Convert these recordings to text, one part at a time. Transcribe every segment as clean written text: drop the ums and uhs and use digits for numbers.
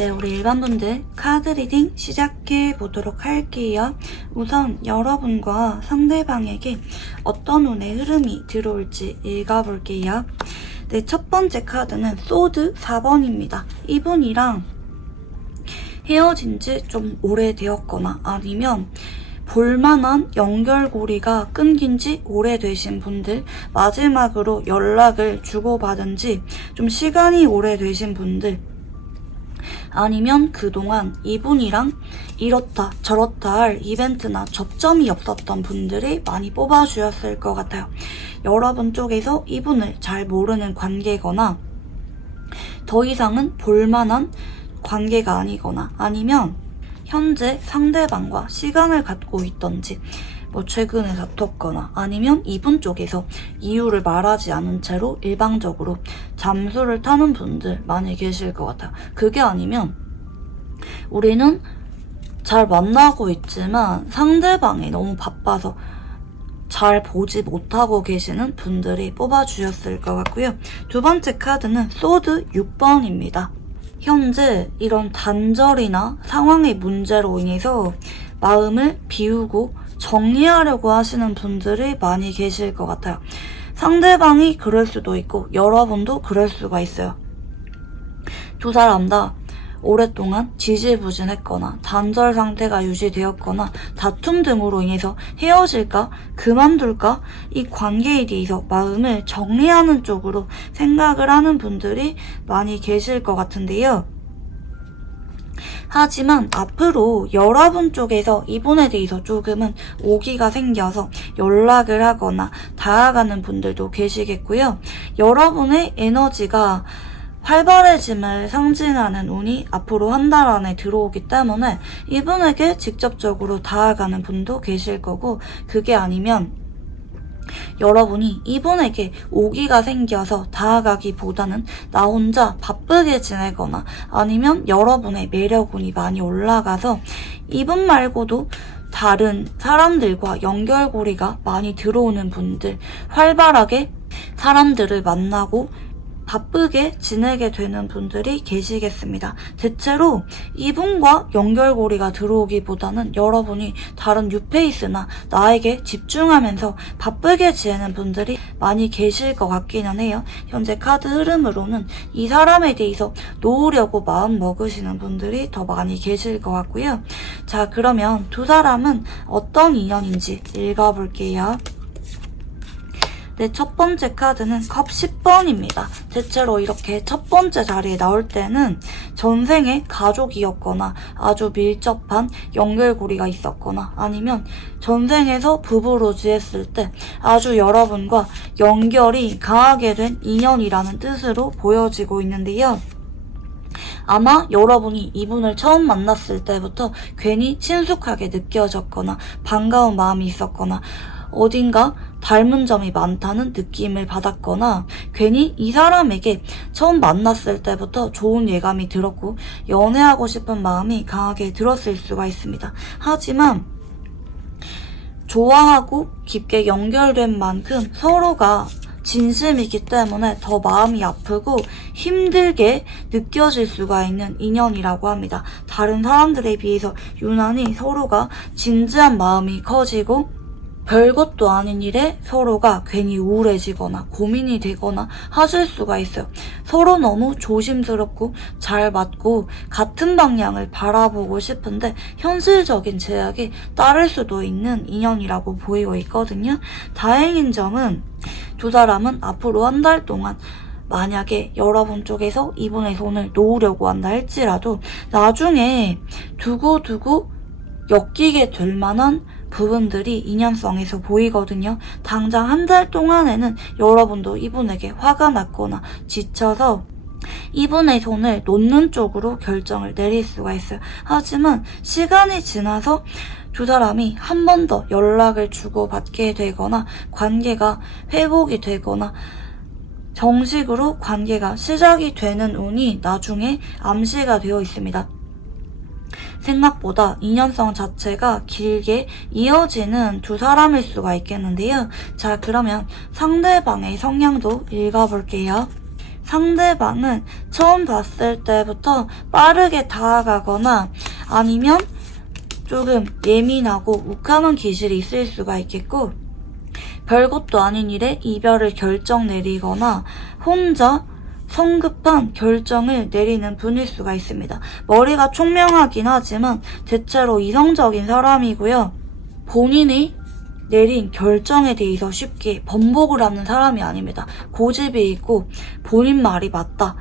이제 우리 일반분들 카드 리딩 시작해 보도록 할게요. 우선 여러분과 상대방에게 어떤 운의 흐름이 들어올지 읽어볼게요. 네, 첫 번째 카드는 소드 4번입니다. 이분이랑 헤어진 지 좀 오래되었거나 아니면 볼만한 연결고리가 끊긴 지 오래되신 분들, 마지막으로 연락을 주고받은 지 좀 시간이 오래되신 분들, 아니면 그동안 이분이랑 이렇다 저렇다 할 이벤트나 접점이 없었던 분들이 많이 뽑아주셨을 것 같아요. 여러분 쪽에서 이분을 잘 모르는 관계거나 더 이상은 볼만한 관계가 아니거나 아니면 현재 상대방과 시간을 갖고 있던지 최근에 다퉜거나 아니면 이분 쪽에서 이유를 말하지 않은 채로 일방적으로 잠수를 타는 분들 많이 계실 것 같아요. 그게 아니면 우리는 잘 만나고 있지만 상대방이 너무 바빠서 잘 보지 못하고 계시는 분들이 뽑아주셨을 것 같고요. 두 번째 카드는 소드 6번입니다. 현재 이런 단절이나 상황의 문제로 인해서 마음을 비우고 정리하려고 하시는 분들이 많이 계실 것 같아요. 상대방이 그럴 수도 있고 여러분도 그럴 수가 있어요. 두 사람 다 오랫동안 지지부진했거나 단절 상태가 유지되었거나 다툼 등으로 인해서 헤어질까 그만둘까 이 관계에 대해서 마음을 정리하는 쪽으로 생각을 하는 분들이 많이 계실 것 같은데요. 하지만 앞으로 여러분 쪽에서 이분에 대해서 조금은 오기가 생겨서 연락을 하거나 다가가는 분들도 계시겠고요. 여러분의 에너지가 활발해짐을 상징하는 운이 앞으로 한 달 안에 들어오기 때문에 이분에게 직접적으로 다가가는 분도 계실 거고, 그게 아니면 여러분이 이분에게 오기가 생겨서 다가가기보다는 나 혼자 바쁘게 지내거나 아니면 여러분의 매력운이 많이 올라가서 이분 말고도 다른 사람들과 연결고리가 많이 들어오는 분들, 활발하게 사람들을 만나고 바쁘게 지내게 되는 분들이 계시겠습니다. 대체로 이분과 연결고리가 들어오기보다는 여러분이 다른 뉴페이스나 나에게 집중하면서 바쁘게 지내는 분들이 많이 계실 것 같기는 해요. 현재 카드 흐름으로는 이 사람에 대해서 놓으려고 마음 먹으시는 분들이 더 많이 계실 것 같고요. 자, 그러면 두 사람은 어떤 인연인지 읽어볼게요. 네, 첫 번째 카드는 컵 10번입니다. 대체로 이렇게 첫 번째 자리에 나올 때는 전생에 가족이었거나 아주 밀접한 연결고리가 있었거나 아니면 전생에서 부부로 지냈을 때 아주 여러분과 연결이 강하게 된 인연이라는 뜻으로 보여지고 있는데요. 아마 여러분이 이분을 처음 만났을 때부터 괜히 친숙하게 느껴졌거나 반가운 마음이 있었거나 어딘가 닮은 점이 많다는 느낌을 받았거나 괜히 이 사람에게 처음 만났을 때부터 좋은 예감이 들었고 연애하고 싶은 마음이 강하게 들었을 수가 있습니다. 하지만 좋아하고 깊게 연결된 만큼 서로가 진심이기 때문에 더 마음이 아프고 힘들게 느껴질 수가 있는 인연이라고 합니다. 다른 사람들에 비해서 유난히 서로가 진지한 마음이 커지고 별것도 아닌 일에 서로가 괜히 우울해지거나 고민이 되거나 하실 수가 있어요. 서로 너무 조심스럽고 잘 맞고 같은 방향을 바라보고 싶은데 현실적인 제약이 따를 수도 있는 인연이라고 보이고 있거든요. 다행인 점은 두 사람은 앞으로 한 달 동안 만약에 여러분 쪽에서 이분의 손을 놓으려고 한다 할지라도 나중에 두고두고 엮이게 될 만한 부분들이 인연성에서 보이거든요. 당장 한 달 동안에는 여러분도 이분에게 화가 났거나 지쳐서 이분의 손을 놓는 쪽으로 결정을 내릴 수가 있어요. 하지만 시간이 지나서 두 사람이 한 번 더 연락을 주고받게 되거나 관계가 회복이 되거나 정식으로 관계가 시작이 되는 운이 나중에 암시가 되어 있습니다. 생각보다 인연성 자체가 길게 이어지는 두 사람일 수가 있겠는데요. 자, 그러면 상대방의 성향도 읽어볼게요. 상대방은 처음 봤을 때부터 빠르게 다가가거나 아니면 조금 예민하고 욱하는 기질이 있을 수가 있겠고, 별것도 아닌 일에 이별을 결정 내리거나 혼자 성급한 결정을 내리는 분일 수가 있습니다. 머리가 총명하긴 하지만 대체로 이성적인 사람이고요. 본인이 내린 결정에 대해서 쉽게 번복을 하는 사람이 아닙니다. 고집이 있고 본인 말이 맞다,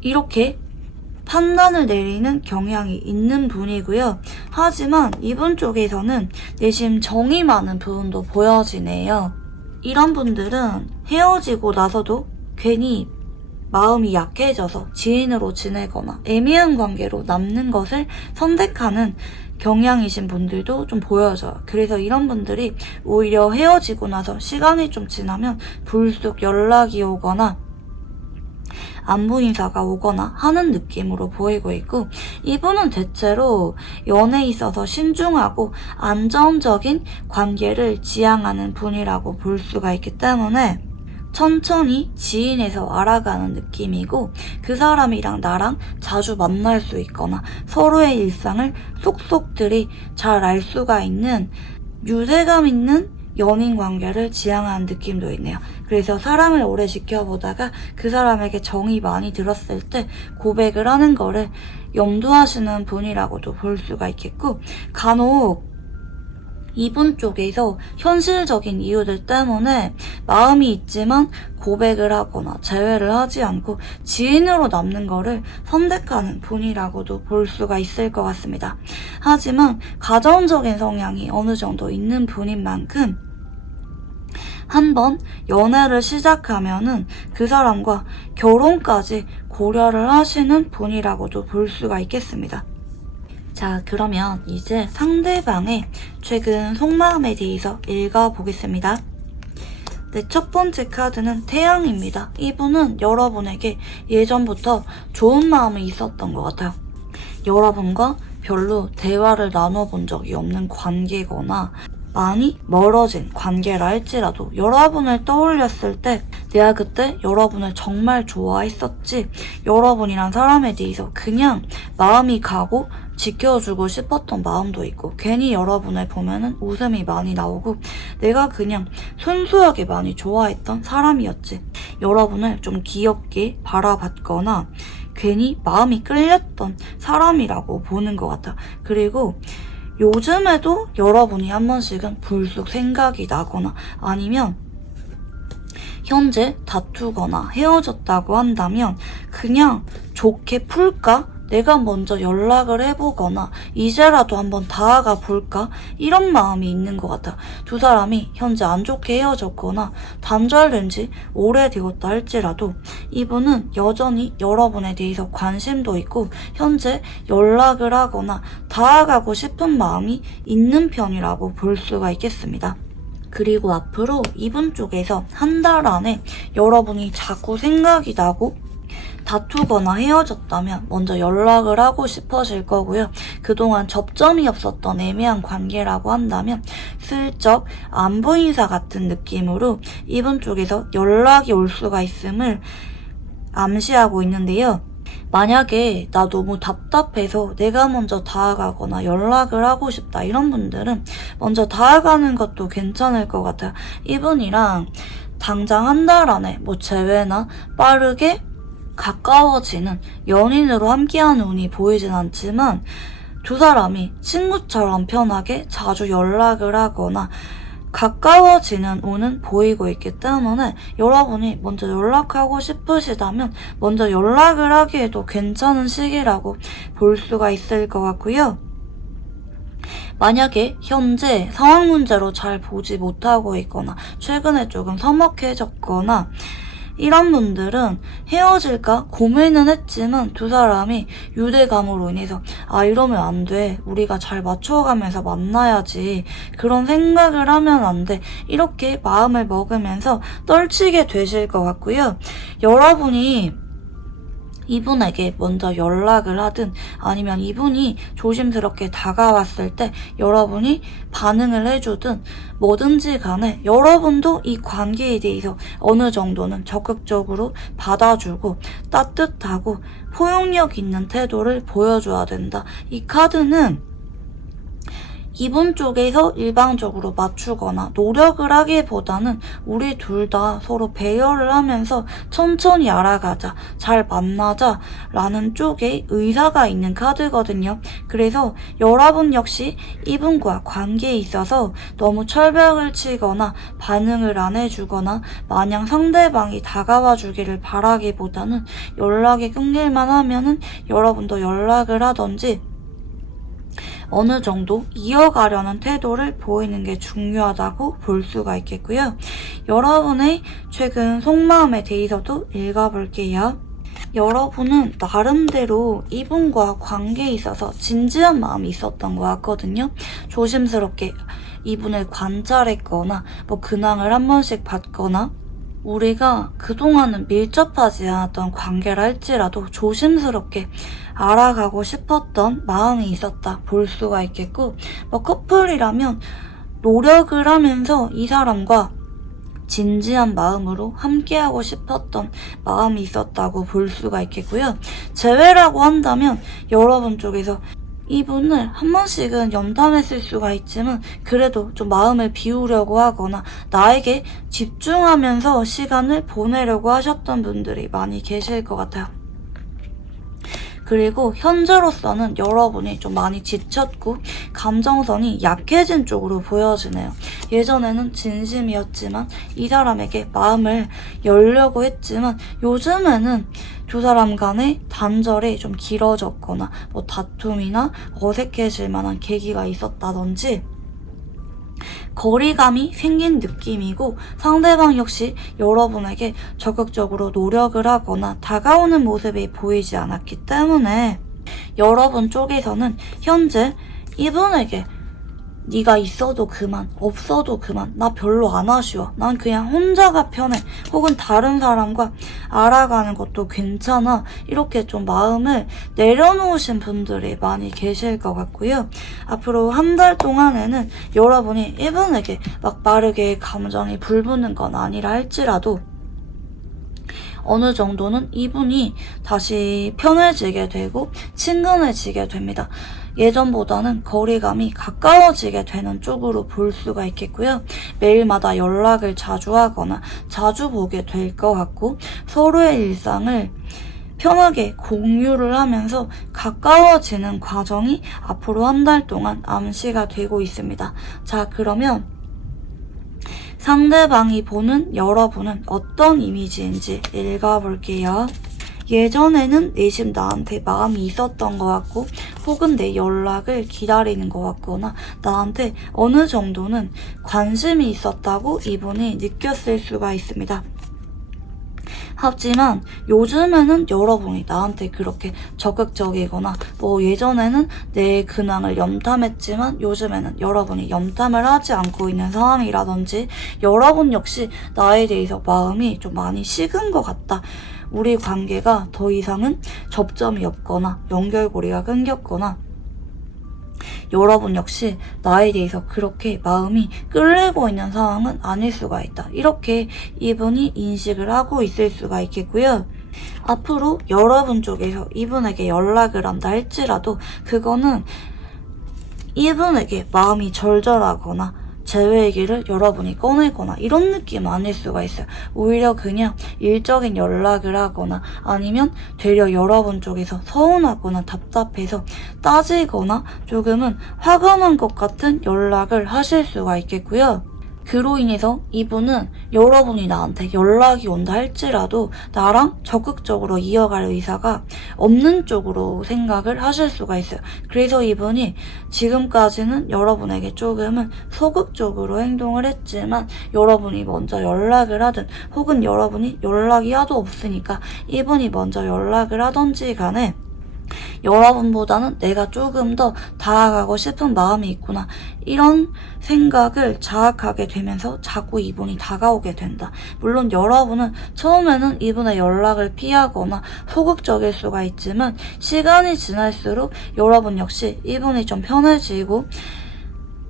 이렇게 판단을 내리는 경향이 있는 분이고요. 하지만 이분 쪽에서는 내심 정이 많은 부분도 보여지네요. 이런 분들은 헤어지고 나서도 괜히 마음이 약해져서 지인으로 지내거나 애매한 관계로 남는 것을 선택하는 경향이신 분들도 좀 보여져요. 그래서 이런 분들이 오히려 헤어지고 나서 시간이 좀 지나면 불쑥 연락이 오거나 안부 인사가 오거나 하는 느낌으로 보이고 있고, 이분은 대체로 연애에 있어서 신중하고 안정적인 관계를 지향하는 분이라고 볼 수가 있기 때문에 천천히 지인에서 알아가는 느낌이고, 그 사람이랑 나랑 자주 만날 수 있거나 서로의 일상을 속속들이 잘 알 수가 있는 유대감 있는 연인 관계를 지향하는 느낌도 있네요. 그래서 사람을 오래 지켜보다가 그 사람에게 정이 많이 들었을 때 고백을 하는 거를 염두하시는 분이라고도 볼 수가 있겠고, 간혹 이분 쪽에서 현실적인 이유들 때문에 마음이 있지만 고백을 하거나 재회를 하지 않고 지인으로 남는 거를 선택하는 분이라고도 볼 수가 있을 것 같습니다. 하지만 가정적인 성향이 어느 정도 있는 분인 만큼 한번 연애를 시작하면은 그 사람과 결혼까지 고려를 하시는 분이라고도 볼 수가 있겠습니다. 자, 그러면 이제 상대방의 최근 속마음에 대해서 읽어보겠습니다. 네, 첫 번째 카드는 태양입니다. 이분은 여러분에게 예전부터 좋은 마음이 있었던 것 같아요. 여러분과 별로 대화를 나눠본 적이 없는 관계거나 많이 멀어진 관계라 할지라도 여러분을 떠올렸을 때 내가 그때 여러분을 정말 좋아했었지, 여러분이란 사람에 대해서 그냥 마음이 가고 지켜주고 싶었던 마음도 있고, 괜히 여러분을 보면은 웃음이 많이 나오고 내가 그냥 순수하게 많이 좋아했던 사람이었지, 여러분을 좀 귀엽게 바라봤거나 괜히 마음이 끌렸던 사람이라고 보는 것 같아. 그리고 요즘에도 여러분이 한 번씩은 불쑥 생각이 나거나 아니면 현재 다투거나 헤어졌다고 한다면 그냥 좋게 풀까? 내가 먼저 연락을 해보거나 이제라도 한번 다가가 볼까? 이런 마음이 있는 것 같아. 두 사람이 현재 안 좋게 헤어졌거나 단절된 지 오래되었다 할지라도 이분은 여전히 여러분에 대해서 관심도 있고 현재 연락을 하거나 다가가고 싶은 마음이 있는 편이라고 볼 수가 있겠습니다. 그리고 앞으로 이분 쪽에서 한 달 안에 여러분이 자꾸 생각이 나고 다투거나 헤어졌다면 먼저 연락을 하고 싶어질 거고요. 그동안 접점이 없었던 애매한 관계라고 한다면 슬쩍 안부 인사 같은 느낌으로 이분 쪽에서 연락이 올 수가 있음을 암시하고 있는데요. 만약에 나 너무 답답해서 내가 먼저 다가가거나 연락을 하고 싶다 이런 분들은 먼저 다가가는 것도 괜찮을 것 같아요. 이분이랑 당장 한 달 안에 뭐 재회나 빠르게 가까워지는 연인으로 함께하는 운이 보이진 않지만 두 사람이 친구처럼 편하게 자주 연락을 하거나 가까워지는 운은 보이고 있기 때문에 여러분이 먼저 연락하고 싶으시다면 먼저 연락을 하기에도 괜찮은 시기라고 볼 수가 있을 것 같고요. 만약에 현재 상황 문제로 잘 보지 못하고 있거나 최근에 조금 서먹해졌거나 이런 분들은 헤어질까 고민은 했지만 두 사람이 유대감으로 인해서 이러면 안 돼, 우리가 잘 맞춰가면서 만나야지, 그런 생각을 하면 안 돼, 이렇게 마음을 먹으면서 떨치게 되실 것 같고요. 여러분이 이분에게 먼저 연락을 하든 아니면 이분이 조심스럽게 다가왔을 때 여러분이 반응을 해주든 뭐든지 간에 여러분도 이 관계에 대해서 어느 정도는 적극적으로 받아주고 따뜻하고 포용력 있는 태도를 보여줘야 된다. 이 카드는 이분 쪽에서 일방적으로 맞추거나 노력을 하기보다는 우리 둘 다 서로 배려를 하면서 천천히 알아가자, 잘 만나자 라는 쪽에 의사가 있는 카드거든요. 그래서 여러분 역시 이분과 관계에 있어서 너무 철벽을 치거나 반응을 안 해주거나 마냥 상대방이 다가와 주기를 바라기보다는 연락이 끊길만 하면은 여러분도 연락을 하던지 어느 정도 이어가려는 태도를 보이는 게 중요하다고 볼 수가 있겠고요. 여러분의 최근 속마음에 대해서도 읽어볼게요. 여러분은 나름대로 이분과 관계에 있어서 진지한 마음이 있었던 것 같거든요. 조심스럽게 이분을 관찰했거나 뭐 근황을 한 번씩 봤거나 우리가 그동안은 밀접하지 않았던 관계라 할지라도 조심스럽게 알아가고 싶었던 마음이 있었다 볼 수가 있겠고, 뭐 커플이라면 노력을 하면서 이 사람과 진지한 마음으로 함께하고 싶었던 마음이 있었다고 볼 수가 있겠고요. 제외라고 한다면 여러분 쪽에서 이분을 한 번씩은 염탐했을 수가 있지만 그래도 좀 마음을 비우려고 하거나 나에게 집중하면서 시간을 보내려고 하셨던 분들이 많이 계실 것 같아요. 그리고 현재로서는 여러분이 좀 많이 지쳤고 감정선이 약해진 쪽으로 보여지네요. 예전에는 진심이었지만 이 사람에게 마음을 열려고 했지만 요즘에는 두 사람 간의 단절이 좀 길어졌거나 뭐 다툼이나 어색해질 만한 계기가 있었다든지 거리감이 생긴 느낌이고 상대방 역시 여러분에게 적극적으로 노력을 하거나 다가오는 모습이 보이지 않았기 때문에 여러분 쪽에서는 현재 이분에게 네가 있어도 그만, 없어도 그만, 나 별로 안 아쉬워, 난 그냥 혼자가 편해, 혹은 다른 사람과 알아가는 것도 괜찮아, 이렇게 좀 마음을 내려놓으신 분들이 많이 계실 것 같고요. 앞으로 한 달 동안에는 여러분이 이분에게 막 빠르게 감정이 불붙는 건 아니라 할지라도 어느 정도는 이분이 다시 편해지게 되고 친근해지게 됩니다. 예전보다는 거리감이 가까워지게 되는 쪽으로 볼 수가 있겠고요. 매일마다 연락을 자주 하거나 자주 보게 될 것 같고 서로의 일상을 편하게 공유를 하면서 가까워지는 과정이 앞으로 한 달 동안 암시가 되고 있습니다. 자, 그러면 상대방이 보는 여러분은 어떤 이미지인지 읽어볼게요. 예전에는 내심 나한테 마음이 있었던 것 같고 혹은 내 연락을 기다리는 것 같거나 나한테 어느 정도는 관심이 있었다고 이분이 느꼈을 수가 있습니다. 하지만 요즘에는 여러분이 나한테 그렇게 적극적이거나 뭐 예전에는 내 근황을 염탐했지만 요즘에는 여러분이 염탐을 하지 않고 있는 상황이라든지 여러분 역시 나에 대해서 마음이 좀 많이 식은 것 같다. 우리 관계가 더 이상은 접점이 없거나 연결고리가 끊겼거나 여러분 역시 나에 대해서 그렇게 마음이 끌리고 있는 상황은 아닐 수가 있다. 이렇게 이분이 인식을 하고 있을 수가 있겠고요. 앞으로 여러분 쪽에서 이분에게 연락을 한다 할지라도 그거는 이분에게 마음이 절절하거나 재회 얘기를 여러분이 꺼내거나 이런 느낌 아닐 수가 있어요. 오히려 그냥 일적인 연락을 하거나 아니면 되려 여러분 쪽에서 서운하거나 답답해서 따지거나 조금은 화가 난 것 같은 연락을 하실 수가 있겠고요. 그로 인해서 이분은 여러분이 나한테 연락이 온다 할지라도 나랑 적극적으로 이어갈 의사가 없는 쪽으로 생각을 하실 수가 있어요. 그래서 이분이 지금까지는 여러분에게 조금은 소극적으로 행동을 했지만 여러분이 먼저 연락을 하든 혹은 여러분이 연락이 하도 없으니까 이분이 먼저 연락을 하던지 간에 여러분보다는 내가 조금 더 다가가고 싶은 마음이 있구나. 이런 생각을 자각하게 되면서 자꾸 이분이 다가오게 된다. 물론 여러분은 처음에는 이분의 연락을 피하거나 소극적일 수가 있지만 시간이 지날수록 여러분 역시 이분이 좀 편해지고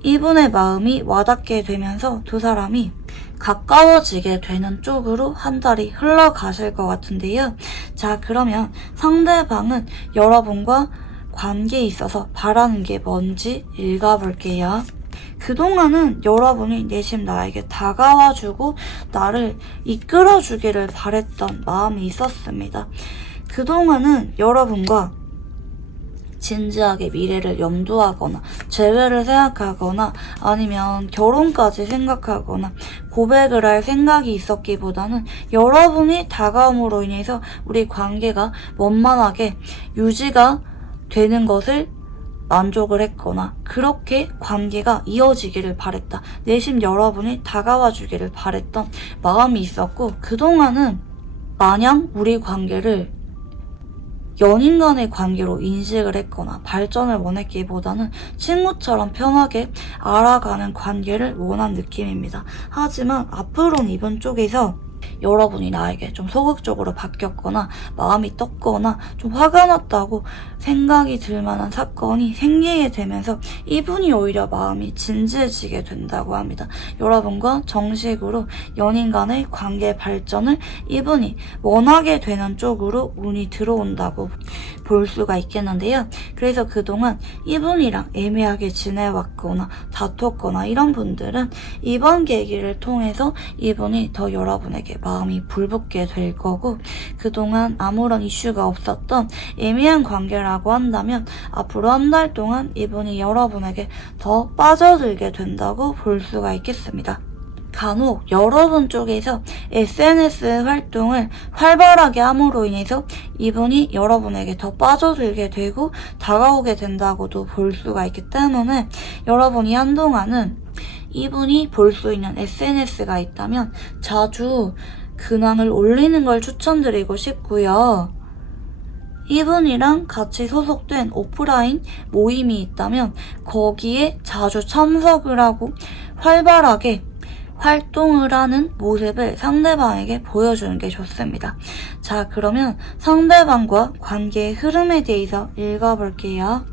이분의 마음이 와닿게 되면서 두 사람이 가까워지게 되는 쪽으로 한 달이 흘러가실 것 같은데요. 자, 그러면 상대방은 여러분과 관계에 있어서 바라는 게 뭔지 읽어볼게요. 그동안은 여러분이 내심 나에게 다가와주고 나를 이끌어주기를 바랬던 마음이 있었습니다. 그동안은 여러분과 진지하게 미래를 염두하거나 재회를 생각하거나 아니면 결혼까지 생각하거나 고백을 할 생각이 있었기보다는 여러분이 다가옴으로 인해서 우리 관계가 원만하게 유지가 되는 것을 만족을 했거나 그렇게 관계가 이어지기를 바랬다. 내심 여러분이 다가와 주기를 바랬던 마음이 있었고 그동안은 마냥 우리 관계를 연인 간의 관계로 인식을 했거나 발전을 원했기보다는 친구처럼 편하게 알아가는 관계를 원한 느낌입니다. 하지만 앞으로는 이번 쪽에서 여러분이 나에게 좀 소극적으로 바뀌었거나 마음이 떴거나 좀 화가 났다고 생각이 들 만한 사건이 생기게 되면서 이분이 오히려 마음이 진지해지게 된다고 합니다. 여러분과 정식으로 연인 간의 관계 발전을 이분이 원하게 되는 쪽으로 운이 들어온다고 볼 수가 있겠는데요. 그래서 그동안 이분이랑 애매하게 지내왔거나 다퉜거나 이런 분들은 이번 계기를 통해서 이분이 더 여러분에게 마음이 불붙게 될 거고 그동안 아무런 이슈가 없었던 애매한 관계라고 한다면 앞으로 한 달 동안 이분이 여러분에게 더 빠져들게 된다고 볼 수가 있겠습니다. 간혹 여러분 쪽에서 SNS 활동을 활발하게 함으로 인해서 이분이 여러분에게 더 빠져들게 되고 다가오게 된다고도 볼 수가 있기 때문에 여러분이 한동안은 이분이 볼 수 있는 SNS가 있다면 자주 근황을 올리는 걸 추천드리고 싶고요. 이분이랑 같이 소속된 오프라인 모임이 있다면 거기에 자주 참석을 하고 활발하게 활동을 하는 모습을 상대방에게 보여주는 게 좋습니다. 자, 그러면 상대방과 관계의 흐름에 대해서 읽어볼게요.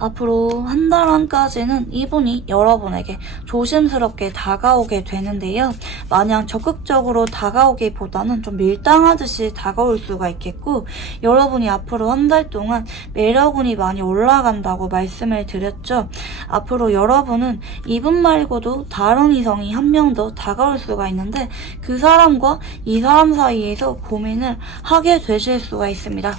앞으로 한 달 안까지는 이분이 여러분에게 조심스럽게 다가오게 되는데요. 마냥 적극적으로 다가오기보다는 좀 밀당하듯이 다가올 수가 있겠고 여러분이 앞으로 한 달 동안 매력운이 많이 올라간다고 말씀을 드렸죠. 앞으로 여러분은 이분 말고도 다른 이성이 한 명 더 다가올 수가 있는데 그 사람과 이 사람 사이에서 고민을 하게 되실 수가 있습니다.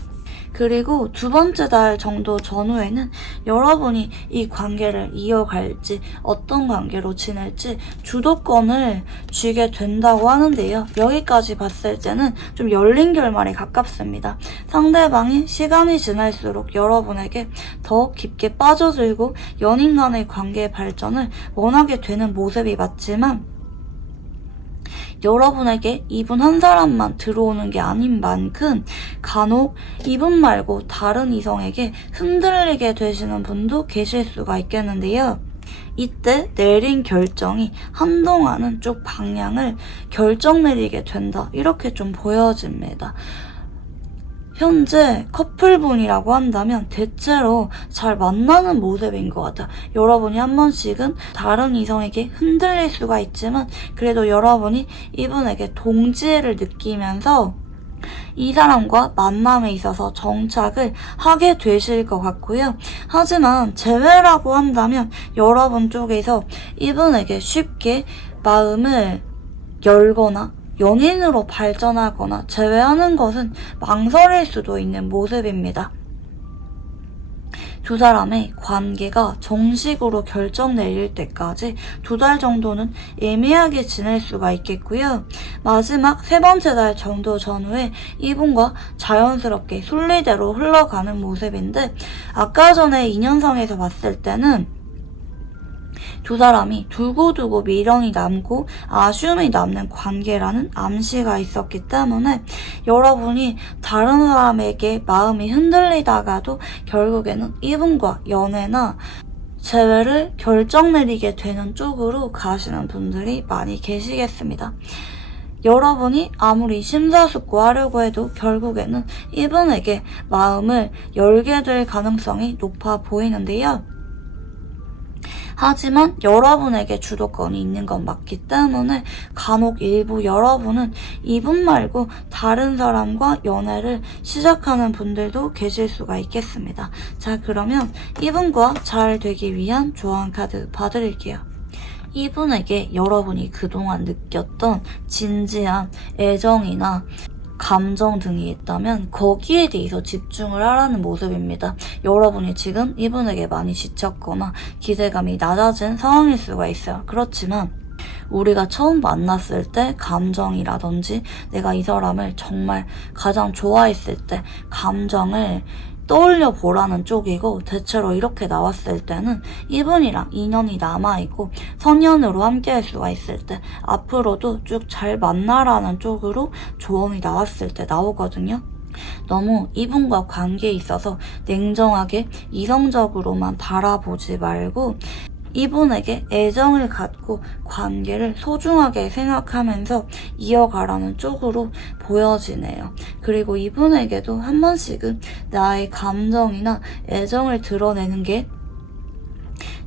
그리고 두 번째 달 정도 전후에는 여러분이 이 관계를 이어갈지 어떤 관계로 지낼지 주도권을 쥐게 된다고 하는데요. 여기까지 봤을 때는 좀 열린 결말에 가깝습니다. 상대방이 시간이 지날수록 여러분에게 더 깊게 빠져들고 연인 간의 관계 발전을 원하게 되는 모습이 맞지만 여러분에게 이분 한 사람만 들어오는 게 아닌 만큼 간혹 이분 말고 다른 이성에게 흔들리게 되시는 분도 계실 수가 있겠는데요. 이때 내린 결정이 한동안은 쭉 방향을 결정 내리게 된다. 이렇게 좀 보여집니다. 현재 커플분이라고 한다면 대체로 잘 만나는 모습인 것 같아요. 여러분이 한 번씩은 다른 이성에게 흔들릴 수가 있지만 그래도 여러분이 이분에게 동지애를 느끼면서 이 사람과 만남에 있어서 정착을 하게 되실 것 같고요. 하지만 재회라고 한다면 여러분 쪽에서 이분에게 쉽게 마음을 열거나 연인으로 발전하거나 재회하는 것은 망설일 수도 있는 모습입니다. 두 사람의 관계가 정식으로 결정 내릴 때까지 2달 정도는 애매하게 지낼 수가 있겠고요. 마지막 세 번째 달 정도 전후에 이분과 자연스럽게 순리대로 흘러가는 모습인데 아까 전에 인연성에서 봤을 때는 두 사람이 두고두고 미련이 남고 아쉬움이 남는 관계라는 암시가 있었기 때문에 여러분이 다른 사람에게 마음이 흔들리다가도 결국에는 이분과 연애나 재회를 결정 내리게 되는 쪽으로 가시는 분들이 많이 계시겠습니다. 여러분이 아무리 심사숙고하려고 해도 결국에는 이분에게 마음을 열게 될 가능성이 높아 보이는데요. 하지만 여러분에게 주도권이 있는 건 맞기 때문에 간혹 일부 여러분은 이분 말고 다른 사람과 연애를 시작하는 분들도 계실 수가 있겠습니다. 자, 그러면 이분과 잘 되기 위한 조언 카드 봐드릴게요. 이분에게 여러분이 그동안 느꼈던 진지한 애정이나 감정 등이 있다면 거기에 대해서 집중을 하라는 모습입니다. 여러분이 지금 이분에게 많이 지쳤거나 기대감이 낮아진 상황일 수가 있어요. 그렇지만 우리가 처음 만났을 때 감정이라든지 내가 이 사람을 정말 가장 좋아했을 때 감정을 떠올려 보라는 쪽이고, 대체로 이렇게 나왔을 때는 이분이랑 인연이 남아있고 선연으로 함께 할 수가 있을 때 앞으로도 쭉 잘 만나라는 쪽으로 조언이 나왔을 때 나오거든요. 너무 이분과 관계에 있어서 냉정하게 이성적으로만 바라보지 말고 이분에게 애정을 갖고 관계를 소중하게 생각하면서 이어가라는 쪽으로 보여지네요. 그리고 이분에게도 한 번씩은 나의 감정이나 애정을 드러내는 게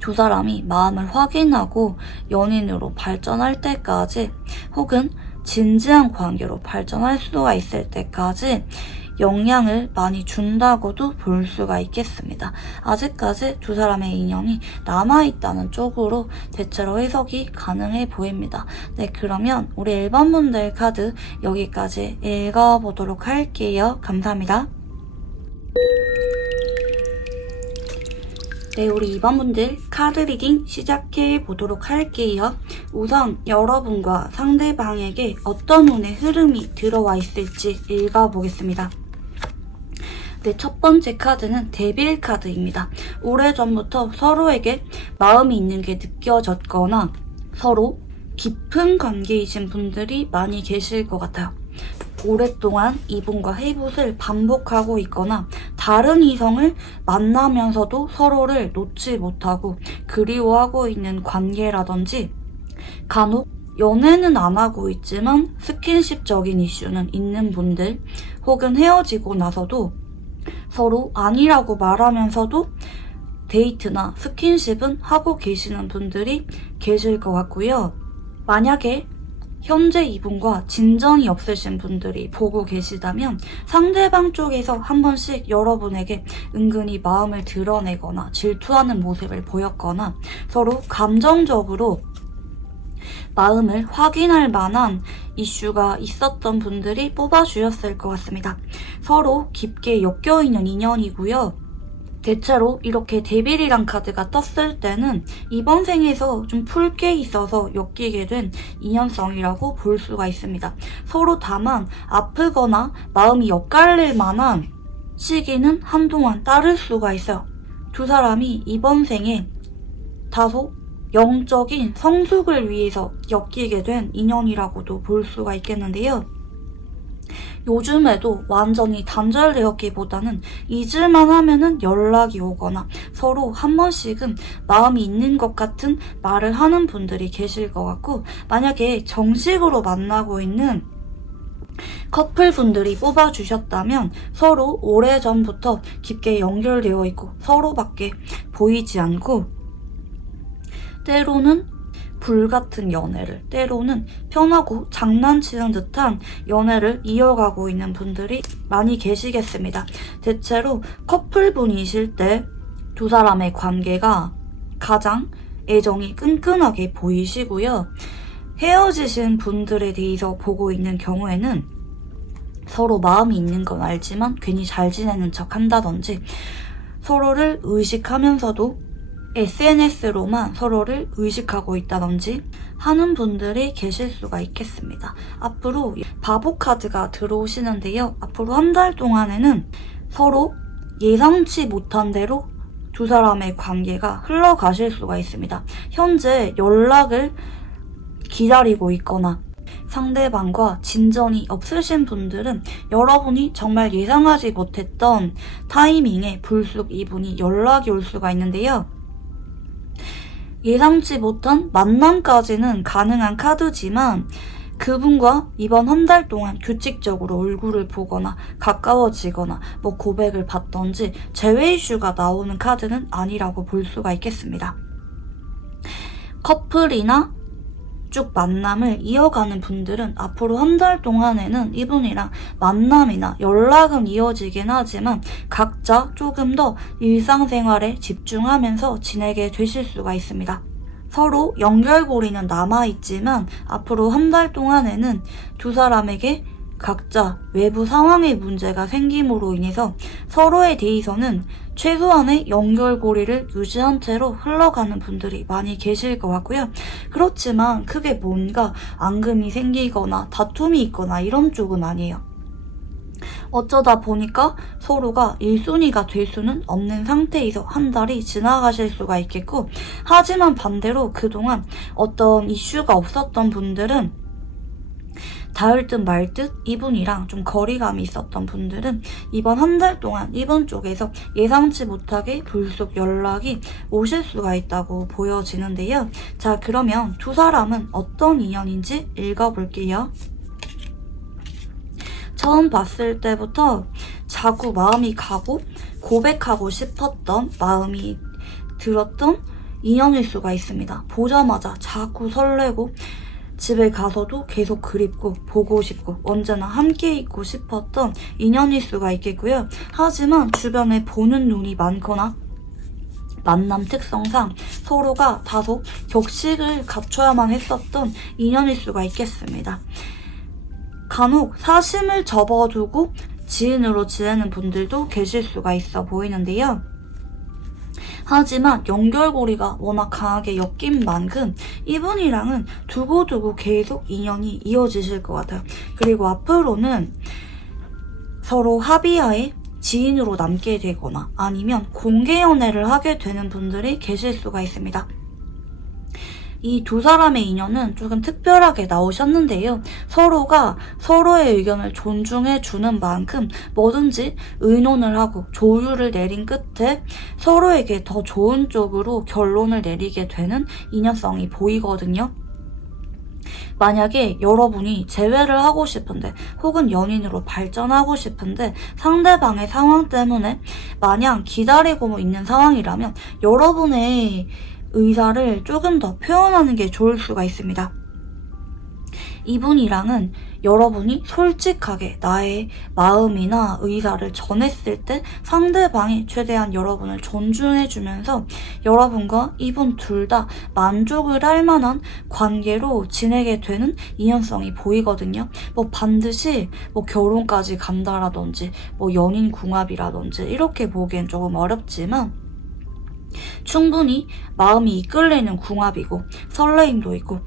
두 사람이 마음을 확인하고 연인으로 발전할 때까지, 혹은 진지한 관계로 발전할 수가 있을 때까지 영향을 많이 준다고도 볼 수가 있겠습니다. 아직까지 두 사람의 인연이 남아있다는 쪽으로 대체로 해석이 가능해 보입니다. 네, 그러면 우리 1번 분들 카드 여기까지 읽어보도록 할게요. 감사합니다. 네, 우리 2번 분들 카드 리딩 시작해 보도록 할게요. 우선 여러분과 상대방에게 어떤 운의 흐름이 들어와 있을지 읽어보겠습니다. 네, 첫 번째 카드는 데빌 카드입니다. 오래전부터 서로에게 마음이 있는 게 느껴졌거나 서로 깊은 관계이신 분들이 많이 계실 것 같아요. 오랫동안 이분과 해붓을 반복하고 있거나 다른 이성을 만나면서도 서로를 놓지 못하고 그리워하고 있는 관계라든지, 간혹 연애는 안 하고 있지만 스킨십적인 이슈는 있는 분들, 혹은 헤어지고 나서도 서로 아니라고 말하면서도 데이트나 스킨십은 하고 계시는 분들이 계실 것 같고요. 만약에 현재 이분과 진전이 없으신 분들이 보고 계시다면 상대방 쪽에서 한 번씩 여러분에게 은근히 마음을 드러내거나 질투하는 모습을 보였거나 서로 감정적으로 마음을 확인할 만한 이슈가 있었던 분들이 뽑아주셨을 것 같습니다. 서로 깊게 엮여있는 인연이고요. 대체로 이렇게 데빌이란 카드가 떴을 때는 이번 생에서 좀 풀 게 있어서 엮이게 된 인연성이라고 볼 수가 있습니다. 서로 다만 아프거나 마음이 엇갈릴 만한 시기는 한동안 따를 수가 있어요. 두 사람이 이번 생에 다소 영적인 성숙을 위해서 엮이게 된 인연이라고도 볼 수가 있겠는데요. 요즘에도 완전히 단절되었기보다는 잊을만 하면은 연락이 오거나 서로 한 번씩은 마음이 있는 것 같은 말을 하는 분들이 계실 것 같고, 만약에 정식으로 만나고 있는 커플분들이 뽑아주셨다면 서로 오래전부터 깊게 연결되어 있고 서로밖에 보이지 않고, 때로는 불같은 연애를, 때로는 편하고 장난치는 듯한 연애를 이어가고 있는 분들이 많이 계시겠습니다. 대체로 커플분이실 때 두 사람의 관계가 가장 애정이 끈끈하게 보이시고요. 헤어지신 분들에 대해서 보고 있는 경우에는 서로 마음이 있는 건 알지만 괜히 잘 지내는 척 한다든지, 서로를 의식하면서도 SNS로만 서로를 의식하고 있다든지 하는 분들이 계실 수가 있겠습니다. 앞으로 바보 카드가 들어오시는데요. 앞으로 한 달 동안에는 서로 예상치 못한 대로 두 사람의 관계가 흘러가실 수가 있습니다. 현재 연락을 기다리고 있거나 상대방과 진전이 없으신 분들은 여러분이 정말 예상하지 못했던 타이밍에 불쑥 이분이 연락이 올 수가 있는데요. 예상치 못한 만남까지는 가능한 카드지만 그분과 이번 한 달 동안 규칙적으로 얼굴을 보거나 가까워지거나 고백을 받던지 재회 이슈가 나오는 카드는 아니라고 볼 수가 있겠습니다. 커플이나 쭉 만남을 이어가는 분들은 앞으로 한 달 동안에는 이분이랑 만남이나 연락은 이어지긴 하지만 각자 조금 더 일상생활에 집중하면서 지내게 되실 수가 있습니다. 서로 연결고리는 남아있지만 앞으로 한 달 동안에는 두 사람에게 각자 외부 상황의 문제가 생김으로 인해서 서로에 대해서는 최소한의 연결고리를 유지한 채로 흘러가는 분들이 많이 계실 것 같고요. 그렇지만 크게 뭔가 앙금이 생기거나 다툼이 있거나 이런 쪽은 아니에요. 어쩌다 보니까 서로가 1순위가 될 수는 없는 상태에서 한 달이 지나가실 수가 있겠고, 하지만 반대로 그동안 어떤 이슈가 없었던 분들은 닿을 듯 말 듯 이분이랑 좀 거리감이 있었던 분들은 이번 한 달 동안 이분 쪽에서 예상치 못하게 불쑥 연락이 오실 수가 있다고 보여지는데요. 자, 그러면 두 사람은 어떤 인연인지 읽어볼게요. 처음 봤을 때부터 자꾸 마음이 가고 고백하고 싶었던 마음이 들었던 인연일 수가 있습니다. 보자마자 자꾸 설레고 집에 가서도 계속 그립고 보고 싶고 언제나 함께 있고 싶었던 인연일 수가 있겠고요. 하지만 주변에 보는 눈이 많거나 만남 특성상 서로가 다소 격식을 갖춰야만 했었던 인연일 수가 있겠습니다. 간혹 사심을 접어두고 지인으로 지내는 분들도 계실 수가 있어 보이는데요. 하지만 연결고리가 워낙 강하게 엮인 만큼 이분이랑은 두고두고 계속 인연이 이어지실 것 같아요. 그리고 앞으로는 서로 합의하에 지인으로 남게 되거나 아니면 공개 연애를 하게 되는 분들이 계실 수가 있습니다. 이 두 사람의 인연은 조금 특별하게 나오셨는데요. 서로가 서로의 의견을 존중해주는 만큼 뭐든지 의논을 하고 조율을 내린 끝에 서로에게 더 좋은 쪽으로 결론을 내리게 되는 인연성이 보이거든요. 만약에 여러분이 재회를 하고 싶은데 혹은 연인으로 발전하고 싶은데 상대방의 상황 때문에 마냥 기다리고 있는 상황이라면 여러분의 의사를 조금 더 표현하는 게 좋을 수가 있습니다. 이분이랑은 여러분이 솔직하게 나의 마음이나 의사를 전했을 때 상대방이 최대한 여러분을 존중해주면서 여러분과 이분 둘 다 만족을 할 만한 관계로 지내게 되는 인연성이 보이거든요. 반드시 결혼까지 간다라든지 연인 궁합이라든지 이렇게 보기엔 조금 어렵지만 충분히 마음이 이끌리는 궁합이고 설레임도 있고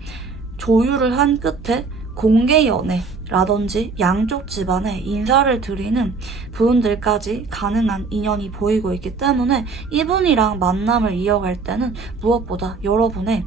조율을 한 끝에 공개 연애라든지 양쪽 집안에 인사를 드리는 부분들까지 가능한 인연이 보이고 있기 때문에 이분이랑 만남을 이어갈 때는 무엇보다 여러분의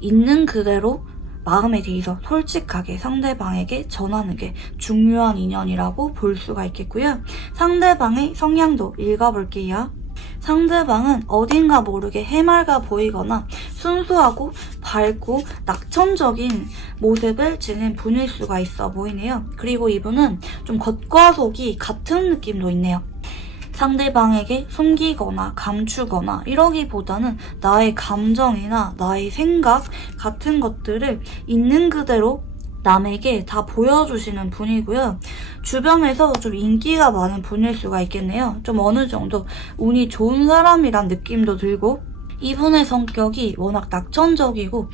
있는 그대로 마음에 대해서 솔직하게 상대방에게 전하는 게 중요한 인연이라고 볼 수가 있겠고요. 상대방의 성향도 읽어볼게요. 상대방은 어딘가 모르게 해맑아 보이거나 순수하고 밝고 낙천적인 모습을 지닌 분일 수가 있어 보이네요. 그리고 이분은 좀 겉과 속이 같은 느낌도 있네요. 상대방에게 숨기거나 감추거나 이러기보다는 나의 감정이나 나의 생각 같은 것들을 있는 그대로 남에게 다 보여주시는 분이고요. 주변에서 좀 인기가 많은 분일 수가 있겠네요. 좀 어느 정도 운이 좋은 사람이란 느낌도 들고 이분의 성격이 워낙 낙천적이고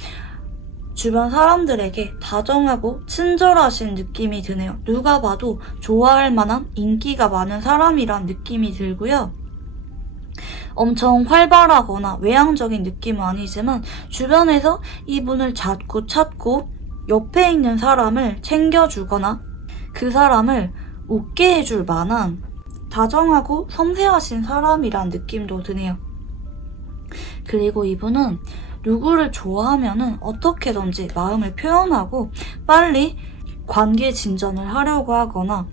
주변 사람들에게 다정하고 친절하신 느낌이 드네요. 누가 봐도 좋아할 만한 인기가 많은 사람이란 느낌이 들고요. 엄청 활발하거나 외향적인 느낌은 아니지만 주변에서 이분을 자꾸 찾고 옆에 있는 사람을 챙겨주거나 그 사람을 웃게 해줄 만한 다정하고 섬세하신 사람이란 느낌도 드네요. 그리고 이분은 누구를 좋아하면은 어떻게든지 마음을 표현하고 빨리 관계 진전을 하려고 하거나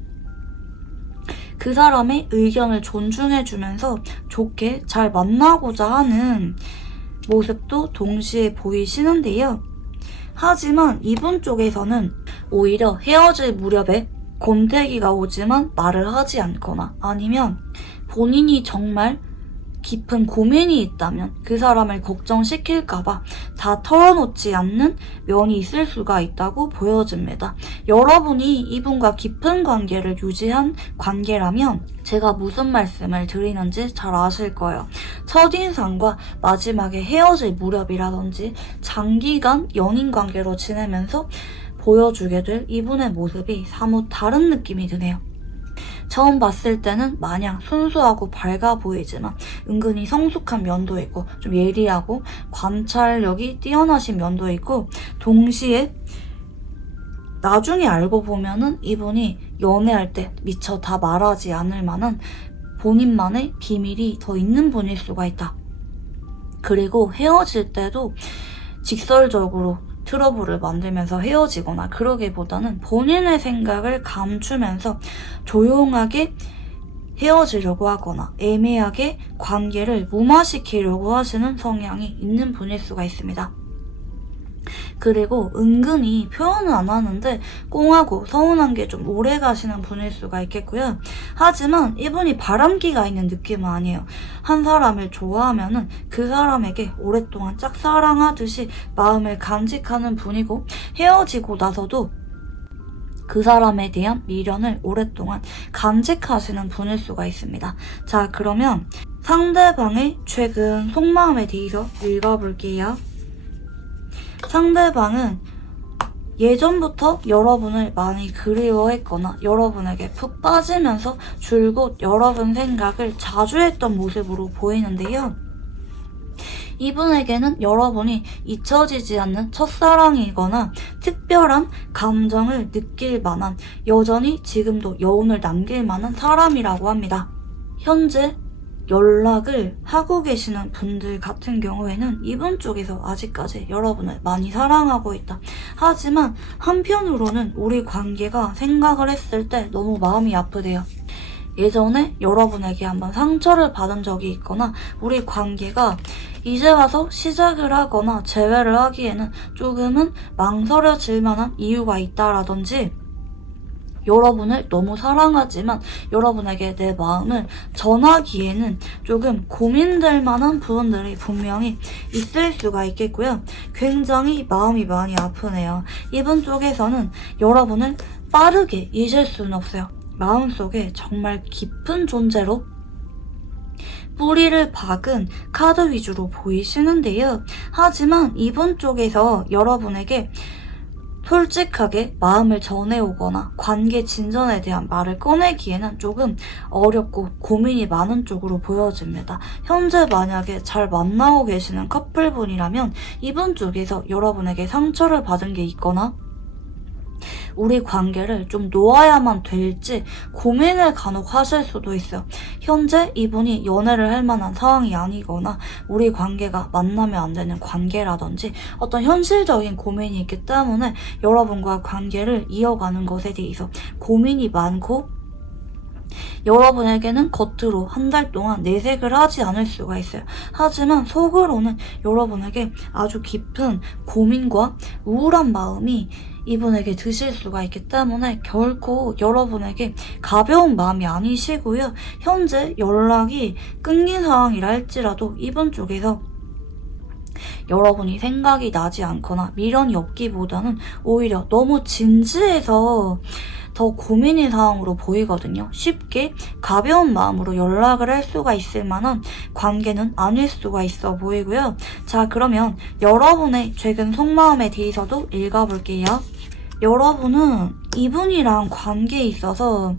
그 사람의 의견을 존중해주면서 좋게 잘 만나고자 하는 모습도 동시에 보이시는데요. 하지만 이분 쪽에서는 오히려 헤어질 무렵에 권태기가 오지만 말을 하지 않거나 아니면 본인이 정말 깊은 고민이 있다면 그 사람을 걱정시킬까봐 다 털어놓지 않는 면이 있을 수가 있다고 보여집니다. 여러분이 이분과 깊은 관계를 유지한 관계라면 제가 무슨 말씀을 드리는지 잘 아실 거예요. 첫인상과 마지막에 헤어질 무렵이라든지 장기간 연인 관계로 지내면서 보여주게 될 이분의 모습이 사뭇 다른 느낌이 드네요. 처음 봤을 때는 마냥 순수하고 밝아 보이지만 은근히 성숙한 면도 있고 좀 예리하고 관찰력이 뛰어나신 면도 있고 동시에 나중에 알고 보면은 이분이 연애할 때 미처 다 말하지 않을 만한 본인만의 비밀이 더 있는 분일 수가 있다. 그리고 헤어질 때도 직설적으로 트러블을 만들면서 헤어지거나 그러기보다는 본인의 생각을 감추면서 조용하게 헤어지려고 하거나 애매하게 관계를 무마시키려고 하시는 성향이 있는 분일 수가 있습니다. 그리고 은근히 표현은 안 하는데 꽁하고 서운한 게 좀 오래 가시는 분일 수가 있겠고요. 하지만 이분이 바람기가 있는 느낌은 아니에요. 한 사람을 좋아하면은 그 사람에게 오랫동안 짝사랑하듯이 마음을 간직하는 분이고 헤어지고 나서도 그 사람에 대한 미련을 오랫동안 간직하시는 분일 수가 있습니다. 자, 그러면 상대방의 최근 속마음에 대해서 읽어볼게요. 상대방은 예전부터 여러분을 많이 그리워했거나 여러분에게 푹 빠지면서 줄곧 여러분 생각을 자주 했던 모습으로 보이는데요. 이분에게는 여러분이 잊혀지지 않는 첫사랑이거나 특별한 감정을 느낄 만한 여전히 지금도 여운을 남길 만한 사람이라고 합니다. 현재 연락을 하고 계시는 분들 같은 경우에는 이분 쪽에서 아직까지 여러분을 많이 사랑하고 있다. 하지만 한편으로는 우리 관계가 생각을 했을 때 너무 마음이 아프대요. 예전에 여러분에게 한번 상처를 받은 적이 있거나 우리 관계가 이제 와서 시작을 하거나 재회를 하기에는 조금은 망설여질 만한 이유가 있다라든지 여러분을 너무 사랑하지만 여러분에게 내 마음을 전하기에는 조금 고민될 만한 부분들이 분명히 있을 수가 있겠고요. 굉장히 마음이 많이 아프네요. 이분 쪽에서는 여러분을 빠르게 잊을 수는 없어요. 마음속에 정말 깊은 존재로 뿌리를 박은 카드 위주로 보이시는데요. 하지만 이분 쪽에서 여러분에게 솔직하게 마음을 전해오거나 관계 진전에 대한 말을 꺼내기에는 조금 어렵고 고민이 많은 쪽으로 보여집니다. 현재 만약에 잘 만나고 계시는 커플분이라면 이분 쪽에서 여러분에게 상처를 받은 게 있거나 우리 관계를 좀 놓아야만 될지 고민을 간혹 하실 수도 있어요. 현재 이분이 연애를 할 만한 상황이 아니거나 우리 관계가 만나면 안 되는 관계라든지 어떤 현실적인 고민이 있기 때문에 여러분과 관계를 이어가는 것에 대해서 고민이 많고 여러분에게는 겉으로 한 달 동안 내색을 하지 않을 수가 있어요. 하지만 속으로는 여러분에게 아주 깊은 고민과 우울한 마음이 이분에게 드실 수가 있기 때문에 결코 여러분에게 가벼운 마음이 아니시고요. 현재 연락이 끊긴 상황이라 할지라도 이분 쪽에서 여러분이 생각이 나지 않거나 미련이 없기보다는 오히려 너무 진지해서 더 고민인 상황으로 보이거든요. 쉽게 가벼운 마음으로 연락을 할 수가 있을 만한 관계는 아닐 수가 있어 보이고요. 자, 그러면 여러분의 최근 속마음에 대해서도 읽어볼게요. 여러분은 이분이랑 관계에 있어서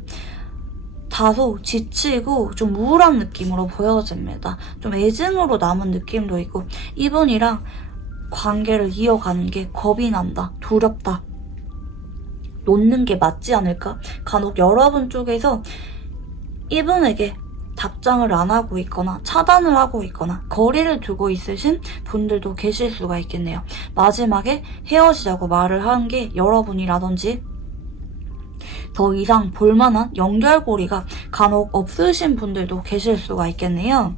다소 지치고 좀 우울한 느낌으로 보여집니다. 좀 애증으로 남은 느낌도 있고 이분이랑 관계를 이어가는 게 겁이 난다, 두렵다, 놓는 게 맞지 않을까? 간혹 여러분 쪽에서 이분에게 답장을 안 하고 있거나 차단을 하고 있거나 거리를 두고 있으신 분들도 계실 수가 있겠네요. 마지막에 헤어지자고 말을 한 게 여러분이라든지 더 이상 볼만한 연결고리가 간혹 없으신 분들도 계실 수가 있겠네요.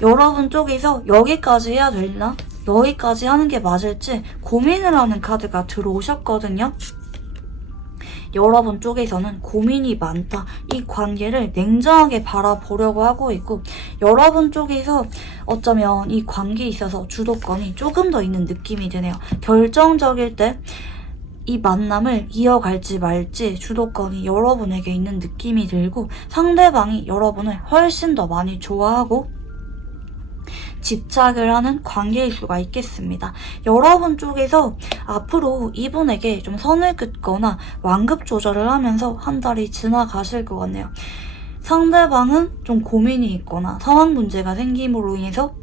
여러분 쪽에서 여기까지 해야 되나? 여기까지 하는 게 맞을지 고민을 하는 카드가 들어오셨거든요. 여러분 쪽에서는 고민이 많다. 이 관계를 냉정하게 바라보려고 하고 있고, 여러분 쪽에서 어쩌면 이 관계에 있어서 주도권이 조금 더 있는 느낌이 드네요. 결정적일 때 이 만남을 이어갈지 말지 주도권이 여러분에게 있는 느낌이 들고, 상대방이 여러분을 훨씬 더 많이 좋아하고 집착을 하는 관계일 수가 있겠습니다. 여러분 쪽에서 앞으로 이분에게 좀 선을 긋거나 완급 조절을 하면서 한 달이 지나가실 것 같네요. 상대방은 좀 고민이 있거나 상황 문제가 생김으로 인해서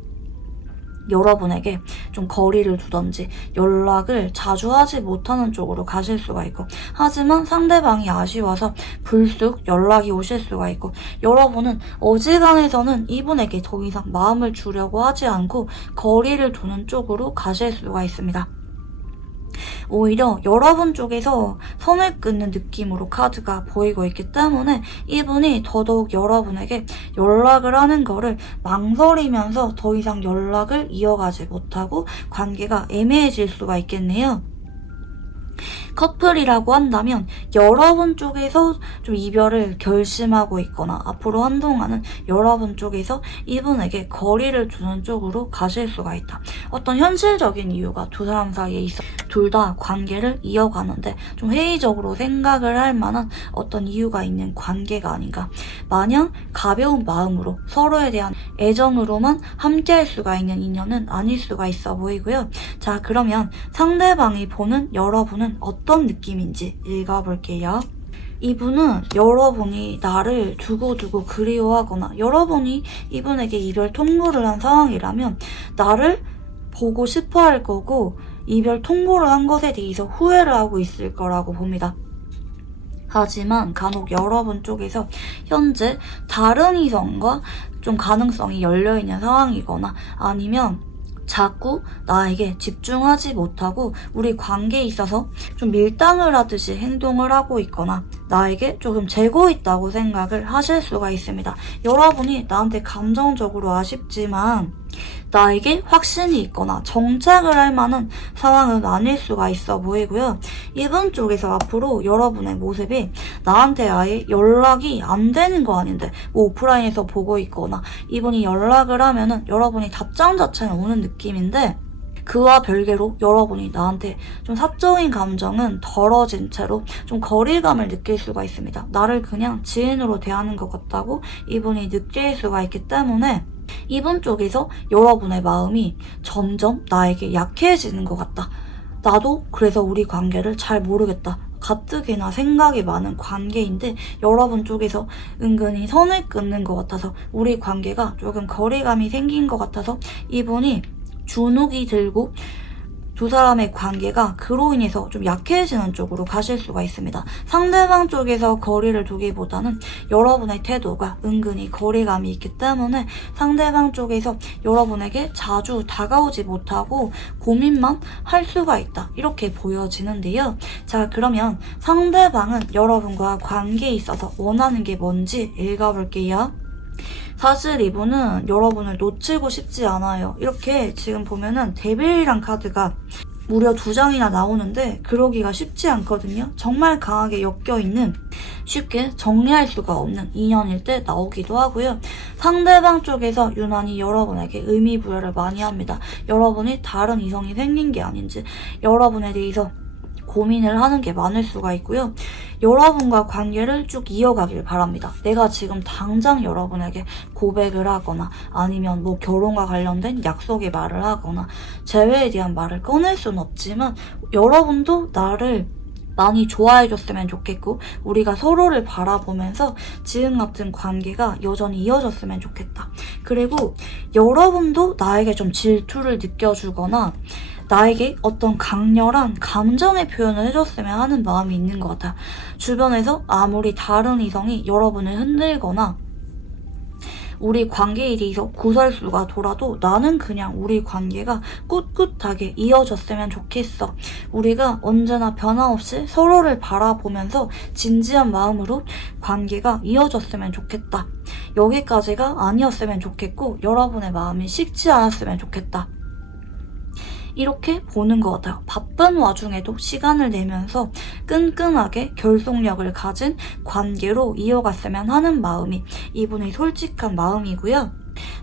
여러분에게 좀 거리를 두던지 연락을 자주 하지 못하는 쪽으로 가실 수가 있고, 하지만 상대방이 아쉬워서 불쑥 연락이 오실 수가 있고, 여러분은 어지간해서는 이분에게 더 이상 마음을 주려고 하지 않고 거리를 두는 쪽으로 가실 수가 있습니다. 오히려 여러분 쪽에서 선을 끊는 느낌으로 카드가 보이고 있기 때문에 이분이 더더욱 여러분에게 연락을 하는 거를 망설이면서 더 이상 연락을 이어가지 못하고 관계가 애매해질 수가 있겠네요. 커플이라고 한다면 여러분 쪽에서 좀 이별을 결심하고 있거나 앞으로 한동안은 여러분 쪽에서 이분에게 거리를 두는 쪽으로 가실 수가 있다. 어떤 현실적인 이유가 두 사람 사이에 있어 둘 다 관계를 이어가는데 좀 회의적으로 생각을 할 만한 어떤 이유가 있는 관계가 아닌가. 마냥 가벼운 마음으로 서로에 대한 애정으로만 함께할 수가 있는 인연은 아닐 수가 있어 보이고요. 자, 그러면 상대방이 보는 여러분은 어떤 느낌인지 읽어볼게요. 이분은 여러분이 나를 두고두고 그리워하거나 여러분이 이분에게 이별 통보를 한 상황이라면 나를 보고 싶어 할 거고, 이별 통보를 한 것에 대해서 후회를 하고 있을 거라고 봅니다. 하지만 간혹 여러분 쪽에서 현재 다른 이성과 좀 가능성이 열려있는 상황이거나 아니면 자꾸 나에게 집중하지 못하고 우리 관계에 있어서 좀 밀당을 하듯이 행동을 하고 있거나 나에게 조금 재고 있다고 생각을 하실 수가 있습니다. 여러분이 나한테 감정적으로 아쉽지만 나에게 확신이 있거나 정착을 할 만한 상황은 아닐 수가 있어 보이고요. 이분 쪽에서 앞으로 여러분의 모습이 나한테 아예 연락이 안 되는 거 아닌데 뭐 오프라인에서 보고 있거나 이분이 연락을 하면은 여러분이 답장 자체는 오는 느낌인데, 그와 별개로 여러분이 나한테 좀 사적인 감정은 덜어진 채로 좀 거리감을 느낄 수가 있습니다. 나를 그냥 지인으로 대하는 것 같다고 이분이 느낄 수가 있기 때문에 이분 쪽에서 여러분의 마음이 점점 나에게 약해지는 것 같다. 나도 그래서 우리 관계를 잘 모르겠다. 가뜩이나 생각이 많은 관계인데 여러분 쪽에서 은근히 선을 끊는 것 같아서 우리 관계가 조금 거리감이 생긴 것 같아서 이분이 주눅이 들고 두 사람의 관계가 그로 인해서 좀 약해지는 쪽으로 가실 수가 있습니다. 상대방 쪽에서 거리를 두기보다는 여러분의 태도가 은근히 거리감이 있기 때문에 상대방 쪽에서 여러분에게 자주 다가오지 못하고 고민만 할 수가 있다. 이렇게 보여지는데요. 자, 그러면 상대방은 여러분과 관계에 있어서 원하는 게 뭔지 읽어볼게요. 사실 이분은 여러분을 놓치고 싶지 않아요. 이렇게 지금 보면은 데빌이란 카드가 무려 2장이나 나오는데 그러기가 쉽지 않거든요. 정말 강하게 엮여있는, 쉽게 정리할 수가 없는 인연일 때 나오기도 하고요. 상대방 쪽에서 유난히 여러분에게 의미 부여를 많이 합니다. 여러분이 다른 이성이 생긴 게 아닌지, 여러분에 대해서 고민을 하는 게 많을 수가 있고요. 여러분과 관계를 쭉 이어가길 바랍니다. 내가 지금 당장 여러분에게 고백을 하거나 아니면 뭐 결혼과 관련된 약속의 말을 하거나 재회에 대한 말을 꺼낼 수는 없지만 여러분도 나를 많이 좋아해줬으면 좋겠고 우리가 서로를 바라보면서 지금 같은 관계가 여전히 이어졌으면 좋겠다. 그리고 여러분도 나에게 좀 질투를 느껴주거나 나에게 어떤 강렬한 감정의 표현을 해줬으면 하는 마음이 있는 것 같아요. 주변에서 아무리 다른 이성이 여러분을 흔들거나 우리 관계에 대해서 구설수가 돌아도 나는 그냥 우리 관계가 꿋꿋하게 이어졌으면 좋겠어. 우리가 언제나 변함없이 서로를 바라보면서 진지한 마음으로 관계가 이어졌으면 좋겠다. 여기까지가 아니었으면 좋겠고 여러분의 마음이 식지 않았으면 좋겠다. 이렇게 보는 것 같아요. 바쁜 와중에도 시간을 내면서 끈끈하게 결속력을 가진 관계로 이어갔으면 하는 마음이 이분의 솔직한 마음이고요.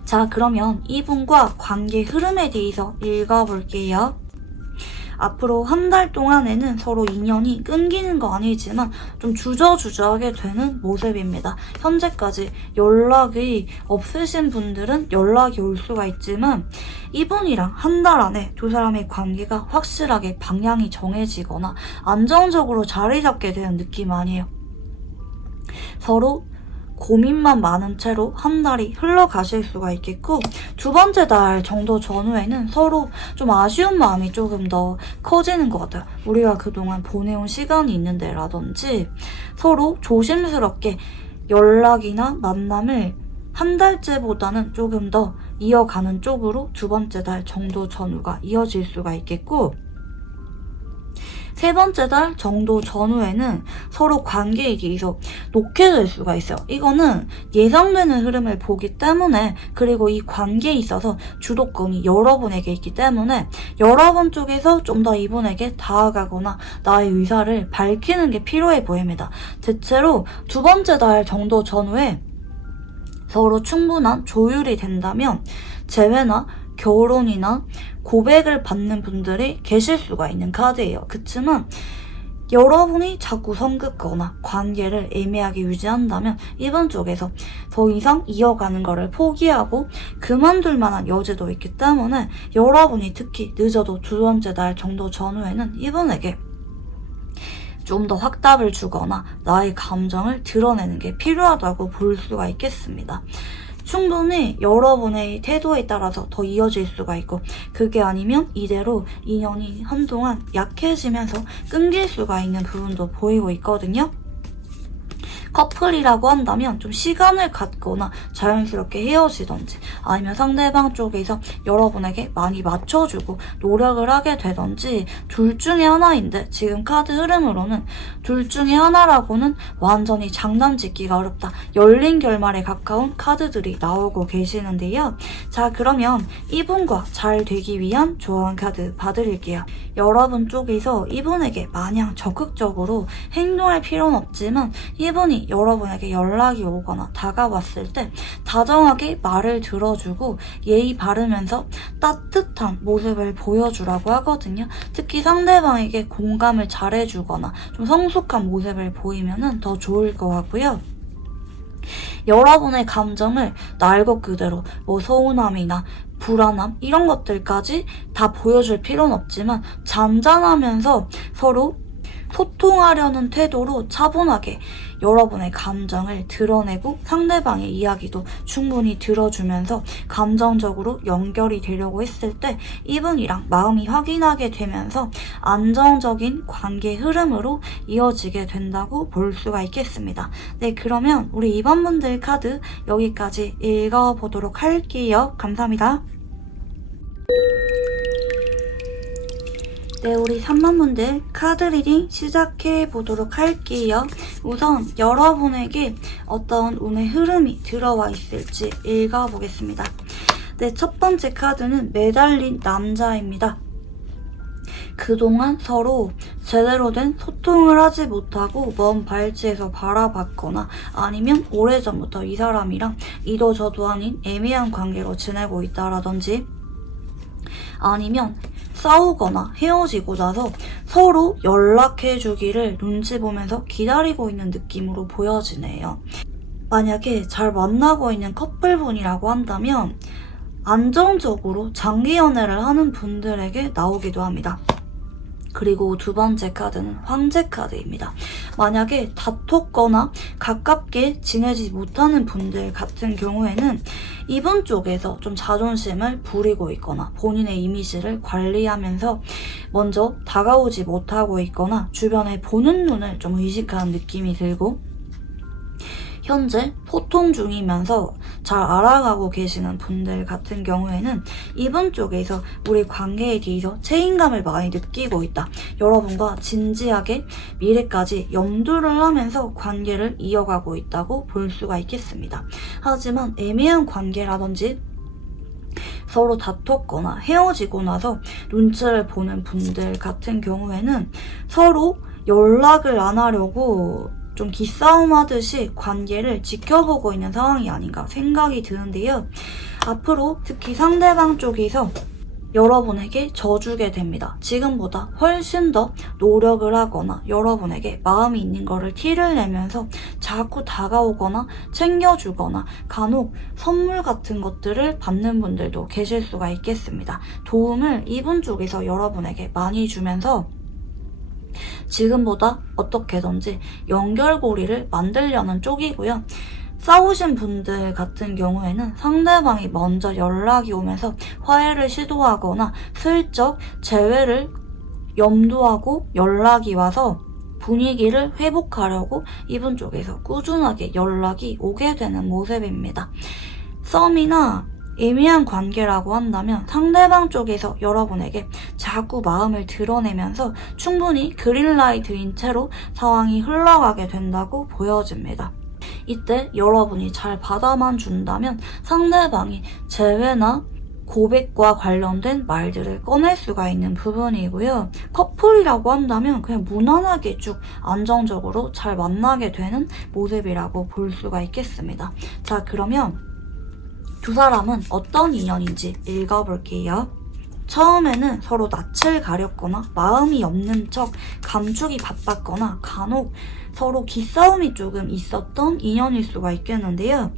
자, 그러면 이분과 관계 흐름에 대해서 읽어볼게요. 앞으로 한 달 동안에는 서로 인연이 끊기는 거 아니지만 좀 주저주저하게 되는 모습입니다. 현재까지 연락이 없으신 분들은 연락이 올 수가 있지만 이분이랑 한 달 안에 두 사람의 관계가 확실하게 방향이 정해지거나 안정적으로 자리 잡게 되는 느낌 아니에요. 서로 고민만 많은 채로 한 달이 흘러가실 수가 있겠고 두 번째 달 정도 전후에는 서로 좀 아쉬운 마음이 조금 더 커지는 것 같아요. 우리가 그동안 보내온 시간이 있는데 라든지 서로 조심스럽게 연락이나 만남을 한 달째보다는 조금 더 이어가는 쪽으로 두 번째 달 정도 전후가 이어질 수가 있겠고 세 번째 달 정도 전후에는 서로 관계에 대해서 놓게 될 수가 있어요. 이거는 예상되는 흐름을 보기 때문에 그리고 이 관계에 있어서 주도권이 여러분에게 있기 때문에 여러분 쪽에서 좀 더 이분에게 다가가거나 나의 의사를 밝히는 게 필요해 보입니다. 대체로 두 번째 달 정도 전후에 서로 충분한 조율이 된다면 재회나 결혼이나 고백을 받는 분들이 계실 수가 있는 카드예요. 그치만 여러분이 자꾸 성급거나 관계를 애매하게 유지한다면 이번 쪽에서 더 이상 이어가는 거를 포기하고 그만둘 만한 여지도 있기 때문에 여러분이 특히 늦어도 두 번째 달 정도 전후에는 이분에게 좀 더 확답을 주거나 나의 감정을 드러내는 게 필요하다고 볼 수가 있겠습니다. 충분히 여러분의 태도에 따라서 더 이어질 수가 있고 그게 아니면 이대로 인연이 한동안 약해지면서 끊길 수가 있는 부분도 보이고 있거든요. 커플이라고 한다면 좀 시간을 갖거나 자연스럽게 헤어지던지 아니면 상대방 쪽에서 여러분에게 많이 맞춰주고 노력을 하게 되던지 둘 중에 하나인데 지금 카드 흐름으로는 둘 중에 하나라고는 완전히 장담짓기가 어렵다. 열린 결말에 가까운 카드들이 나오고 계시는데요. 자, 그러면 이분과 잘 되기 위한 조언 카드 봐드릴게요. 여러분 쪽에서 이분에게 마냥 적극적으로 행동할 필요는 없지만 이분이 여러분에게 연락이 오거나 다가왔을 때 다정하게 말을 들어주고 예의 바르면서 따뜻한 모습을 보여주라고 하거든요. 특히 상대방에게 공감을 잘해주거나 좀 성숙한 모습을 보이면 더 좋을 것 같고요. 여러분의 감정을 날 것 그대로 서운함이나 불안함 이런 것들까지 다 보여줄 필요는 없지만 잔잔하면서 서로 소통하려는 태도로 차분하게 여러분의 감정을 드러내고 상대방의 이야기도 충분히 들어주면서 감정적으로 연결이 되려고 했을 때 이분이랑 마음이 확인하게 되면서 안정적인 관계 흐름으로 이어지게 된다고 볼 수가 있겠습니다. 네, 그러면 우리 2번 분들 카드 여기까지 읽어보도록 할게요. 감사합니다. 네, 우리 3번 분들 카드 리딩 시작해 보도록 할게요. 우선 여러분에게 어떤 운의 흐름이 들어와 있을지 읽어보겠습니다. 네, 첫 번째 카드는 매달린 남자입니다. 그동안 서로 제대로 된 소통을 하지 못하고 먼 발치에서 바라봤거나 아니면 오래전부터 이 사람이랑 이도저도 아닌 애매한 관계로 지내고 있다라든지 아니면 싸우거나 헤어지고 나서 서로 연락해주기를 눈치 보면서 기다리고 있는 느낌으로 보여지네요. 만약에 잘 만나고 있는 커플분이라고 한다면 안정적으로 장기 연애를 하는 분들에게 나오기도 합니다. 그리고 두 번째 카드는 황제 카드입니다. 만약에 다퉜거나 가깝게 지내지 못하는 분들 같은 경우에는 이분 쪽에서 좀 자존심을 부리고 있거나 본인의 이미지를 관리하면서 먼저 다가오지 못하고 있거나 주변에 보는 눈을 좀 의식하는 느낌이 들고 현재 소통 중이면서 잘 알아가고 계시는 분들 같은 경우에는 이분 쪽에서 우리 관계에 대해서 책임감을 많이 느끼고 있다. 여러분과 진지하게 미래까지 염두를 하면서 관계를 이어가고 있다고 볼 수가 있겠습니다. 하지만 애매한 관계라든지 서로 다퉜거나 헤어지고 나서 눈치를 보는 분들 같은 경우에는 서로 연락을 안 하려고 좀 기싸움 하듯이 관계를 지켜보고 있는 상황이 아닌가 생각이 드는데요. 앞으로 특히 상대방 쪽에서 여러분에게 져주게 됩니다. 지금보다 훨씬 더 노력을 하거나 여러분에게 마음이 있는 거를 티를 내면서 자꾸 다가오거나 챙겨주거나 간혹 선물 같은 것들을 받는 분들도 계실 수가 있겠습니다. 도움을 이분 쪽에서 여러분에게 많이 주면서 지금보다 어떻게든지 연결고리를 만들려는 쪽이고요. 싸우신 분들 같은 경우에는 상대방이 먼저 연락이 오면서 화해를 시도하거나 슬쩍 재회를 염두하고 연락이 와서 분위기를 회복하려고 이분 쪽에서 꾸준하게 연락이 오게 되는 모습입니다. 썸이나 애매한 관계라고 한다면 상대방 쪽에서 여러분에게 자꾸 마음을 드러내면서 충분히 그린라이트인 채로 상황이 흘러가게 된다고 보여집니다. 이때 여러분이 잘 받아만 준다면 상대방이 재회나 고백과 관련된 말들을 꺼낼 수가 있는 부분이고요. 커플이라고 한다면 그냥 무난하게 쭉 안정적으로 잘 만나게 되는 모습이라고 볼 수가 있겠습니다. 자, 그러면 두 사람은 어떤 인연인지 읽어볼게요. 처음에는 서로 낯을 가렸거나 마음이 없는 척 감추기 바빴거나 간혹 서로 기싸움이 조금 있었던 인연일 수가 있겠는데요.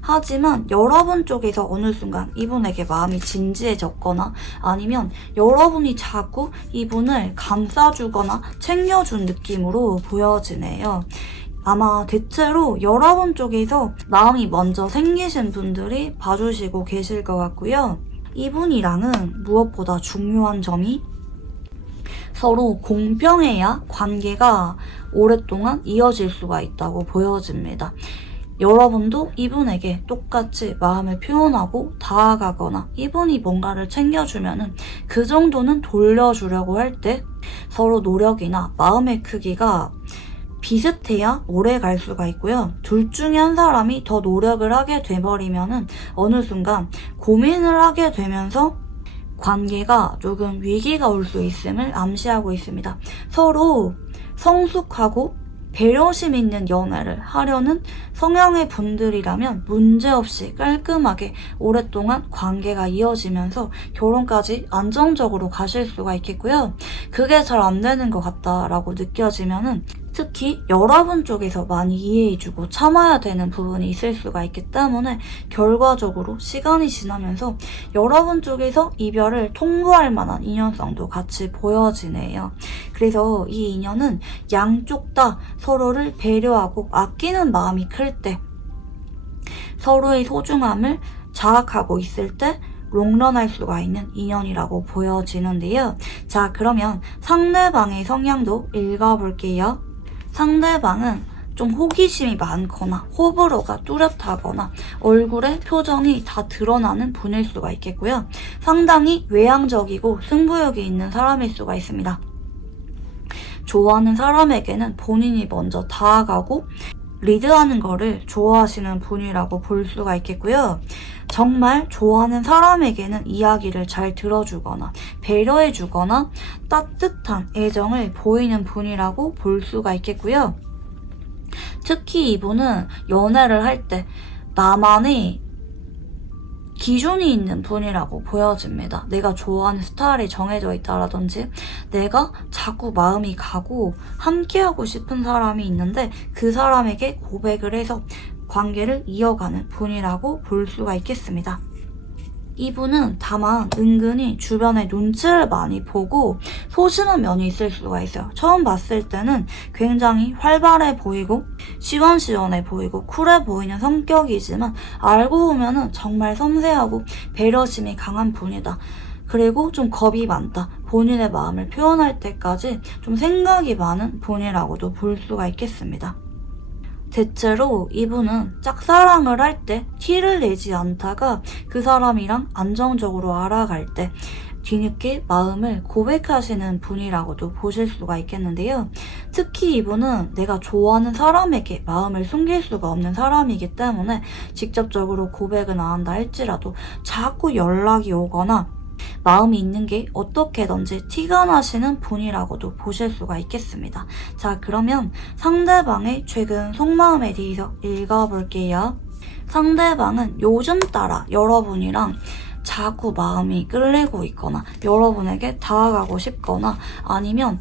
하지만 여러분 쪽에서 어느 순간 이분에게 마음이 진지해졌거나 아니면 여러분이 자꾸 이분을 감싸주거나 챙겨준 느낌으로 보여지네요. 아마 대체로 여러분 쪽에서 마음이 먼저 생기신 분들이 봐주시고 계실 것 같고요. 이분이랑은 무엇보다 중요한 점이 서로 공평해야 관계가 오랫동안 이어질 수가 있다고 보여집니다. 여러분도 이분에게 똑같이 마음을 표현하고 다가가거나 이분이 뭔가를 챙겨주면은 그 정도는 돌려주려고 할 때 서로 노력이나 마음의 크기가 비슷해야 오래 갈 수가 있고요. 둘 중에 한 사람이 더 노력을 하게 돼버리면은 어느 순간 고민을 하게 되면서 관계가 조금 위기가 올 수 있음을 암시하고 있습니다. 서로 성숙하고 배려심 있는 연애를 하려는 성향의 분들이라면 문제없이 깔끔하게 오랫동안 관계가 이어지면서 결혼까지 안정적으로 가실 수가 있겠고요. 그게 잘 안 되는 것 같다라고 느껴지면은 특히 여러분 쪽에서 많이 이해해주고 참아야 되는 부분이 있을 수가 있기 때문에 결과적으로 시간이 지나면서 여러분 쪽에서 이별을 통보할 만한 인연성도 같이 보여지네요. 그래서 이 인연은 양쪽 다 서로를 배려하고 아끼는 마음이 클 때 서로의 소중함을 자각하고 있을 때 롱런할 수가 있는 인연이라고 보여지는데요. 자, 그러면 상대방의 성향도 읽어볼게요. 상대방은 좀 호기심이 많거나 호불호가 뚜렷하거나 얼굴에 표정이 다 드러나는 분일 수가 있겠고요. 상당히 외향적이고 승부욕이 있는 사람일 수가 있습니다. 좋아하는 사람에게는 본인이 먼저 다가가고 리드하는 거를 좋아하시는 분이라고 볼 수가 있겠고요. 정말 좋아하는 사람에게는 이야기를 잘 들어주거나 배려해주거나 따뜻한 애정을 보이는 분이라고 볼 수가 있겠고요. 특히 이분은 연애를 할 때 나만의 기준이 있는 분이라고 보여집니다. 내가 좋아하는 스타일이 정해져 있다라든지 내가 자꾸 마음이 가고 함께하고 싶은 사람이 있는데 그 사람에게 고백을 해서 관계를 이어가는 분이라고 볼 수가 있겠습니다. 이분은 다만 은근히 주변에 눈치를 많이 보고 소심한 면이 있을 수가 있어요. 처음 봤을 때는 굉장히 활발해 보이고 시원시원해 보이고 쿨해 보이는 성격이지만 알고 보면은 정말 섬세하고 배려심이 강한 분이다. 그리고 좀 겁이 많다. 본인의 마음을 표현할 때까지 좀 생각이 많은 분이라고도 볼 수가 있겠습니다. 대체로 이분은 짝사랑을 할 때 티를 내지 않다가 그 사람이랑 안정적으로 알아갈 때 뒤늦게 마음을 고백하시는 분이라고도 보실 수가 있겠는데요. 특히 이분은 내가 좋아하는 사람에게 마음을 숨길 수가 없는 사람이기 때문에 직접적으로 고백은 안 한다 할지라도 자꾸 연락이 오거나 마음이 있는 게 어떻게든지 티가 나시는 분이라고도 보실 수가 있겠습니다. 자, 그러면 상대방의 최근 속마음에 대해서 읽어볼게요. 상대방은 요즘 따라 여러분이랑 자꾸 마음이 끌리고 있거나 여러분에게 다가가고 싶거나 아니면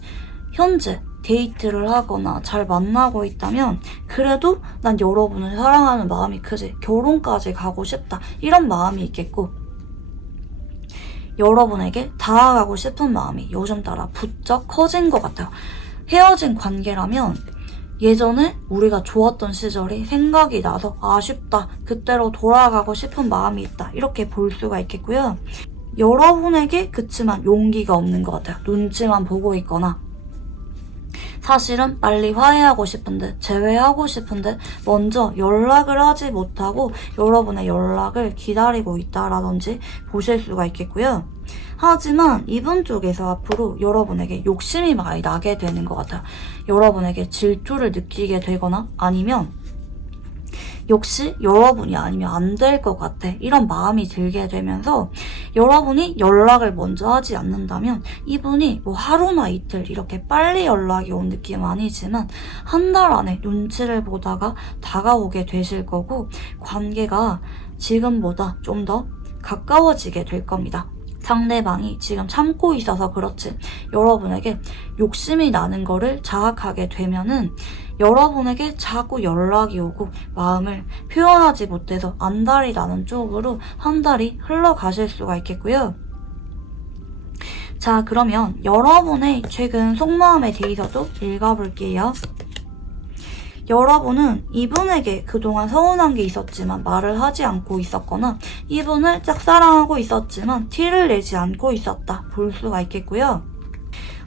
현재 데이트를 하거나 잘 만나고 있다면 그래도 난 여러분을 사랑하는 마음이 크지 결혼까지 가고 싶다 이런 마음이 있겠고, 여러분에게 다가가고 싶은 마음이 요즘 따라 부쩍 커진 것 같아요. 헤어진 관계라면 예전에 우리가 좋았던 시절이 생각이 나서 아쉽다, 그때로 돌아가고 싶은 마음이 있다 이렇게 볼 수가 있겠고요. 여러분에게 그치만 용기가 없는 것 같아요. 눈치만 보고 있거나 사실은 빨리 화해하고 싶은데 재회하고 싶은데 먼저 연락을 하지 못하고 여러분의 연락을 기다리고 있다라든지 보실 수가 있겠고요. 하지만 이분 쪽에서 앞으로 여러분에게 욕심이 많이 나게 되는 것 같아요. 여러분에게 질투를 느끼게 되거나 아니면 역시 여러분이 아니면 안 될 것 같아 이런 마음이 들게 되면서 여러분이 연락을 먼저 하지 않는다면 이분이 뭐 하루나 이틀 이렇게 빨리 연락이 온 느낌은 아니지만 한 달 안에 눈치를 보다가 다가오게 되실 거고 관계가 지금보다 좀 더 가까워지게 될 겁니다. 상대방이 지금 참고 있어서 그렇지 여러분에게 욕심이 나는 거를 자각하게 되면은 여러분에게 자꾸 연락이 오고 마음을 표현하지 못해서 안달이 나는 쪽으로 한 달이 흘러가실 수가 있겠고요. 자, 그러면 여러분의 최근 속마음에 대해서도 읽어볼게요. 여러분은 이분에게 그동안 서운한 게 있었지만 말을 하지 않고 있었거나 이분을 짝사랑하고 있었지만 티를 내지 않고 있었다 볼 수가 있겠고요.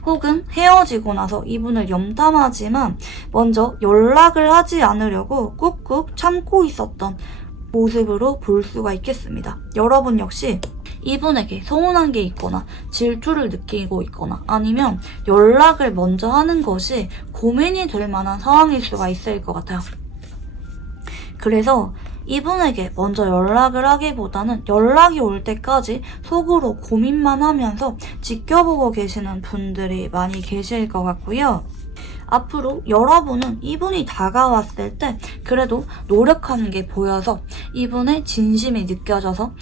혹은 헤어지고 나서 이분을 염탐하지만 먼저 연락을 하지 않으려고 꾹꾹 참고 있었던 모습으로 볼 수가 있겠습니다. 여러분 역시 이분에게 서운한 게 있거나 질투를 느끼고 있거나 아니면 연락을 먼저 하는 것이 고민이 될 만한 상황일 수가 있을 것 같아요. 그래서 이분에게 먼저 연락을 하기보다는 연락이 올 때까지 속으로 고민만 하면서 지켜보고 계시는 분들이 많이 계실 것 같고요. 앞으로 여러분은 이분이 다가왔을 때 그래도 노력하는 게 보여서 이분의 진심이 느껴져서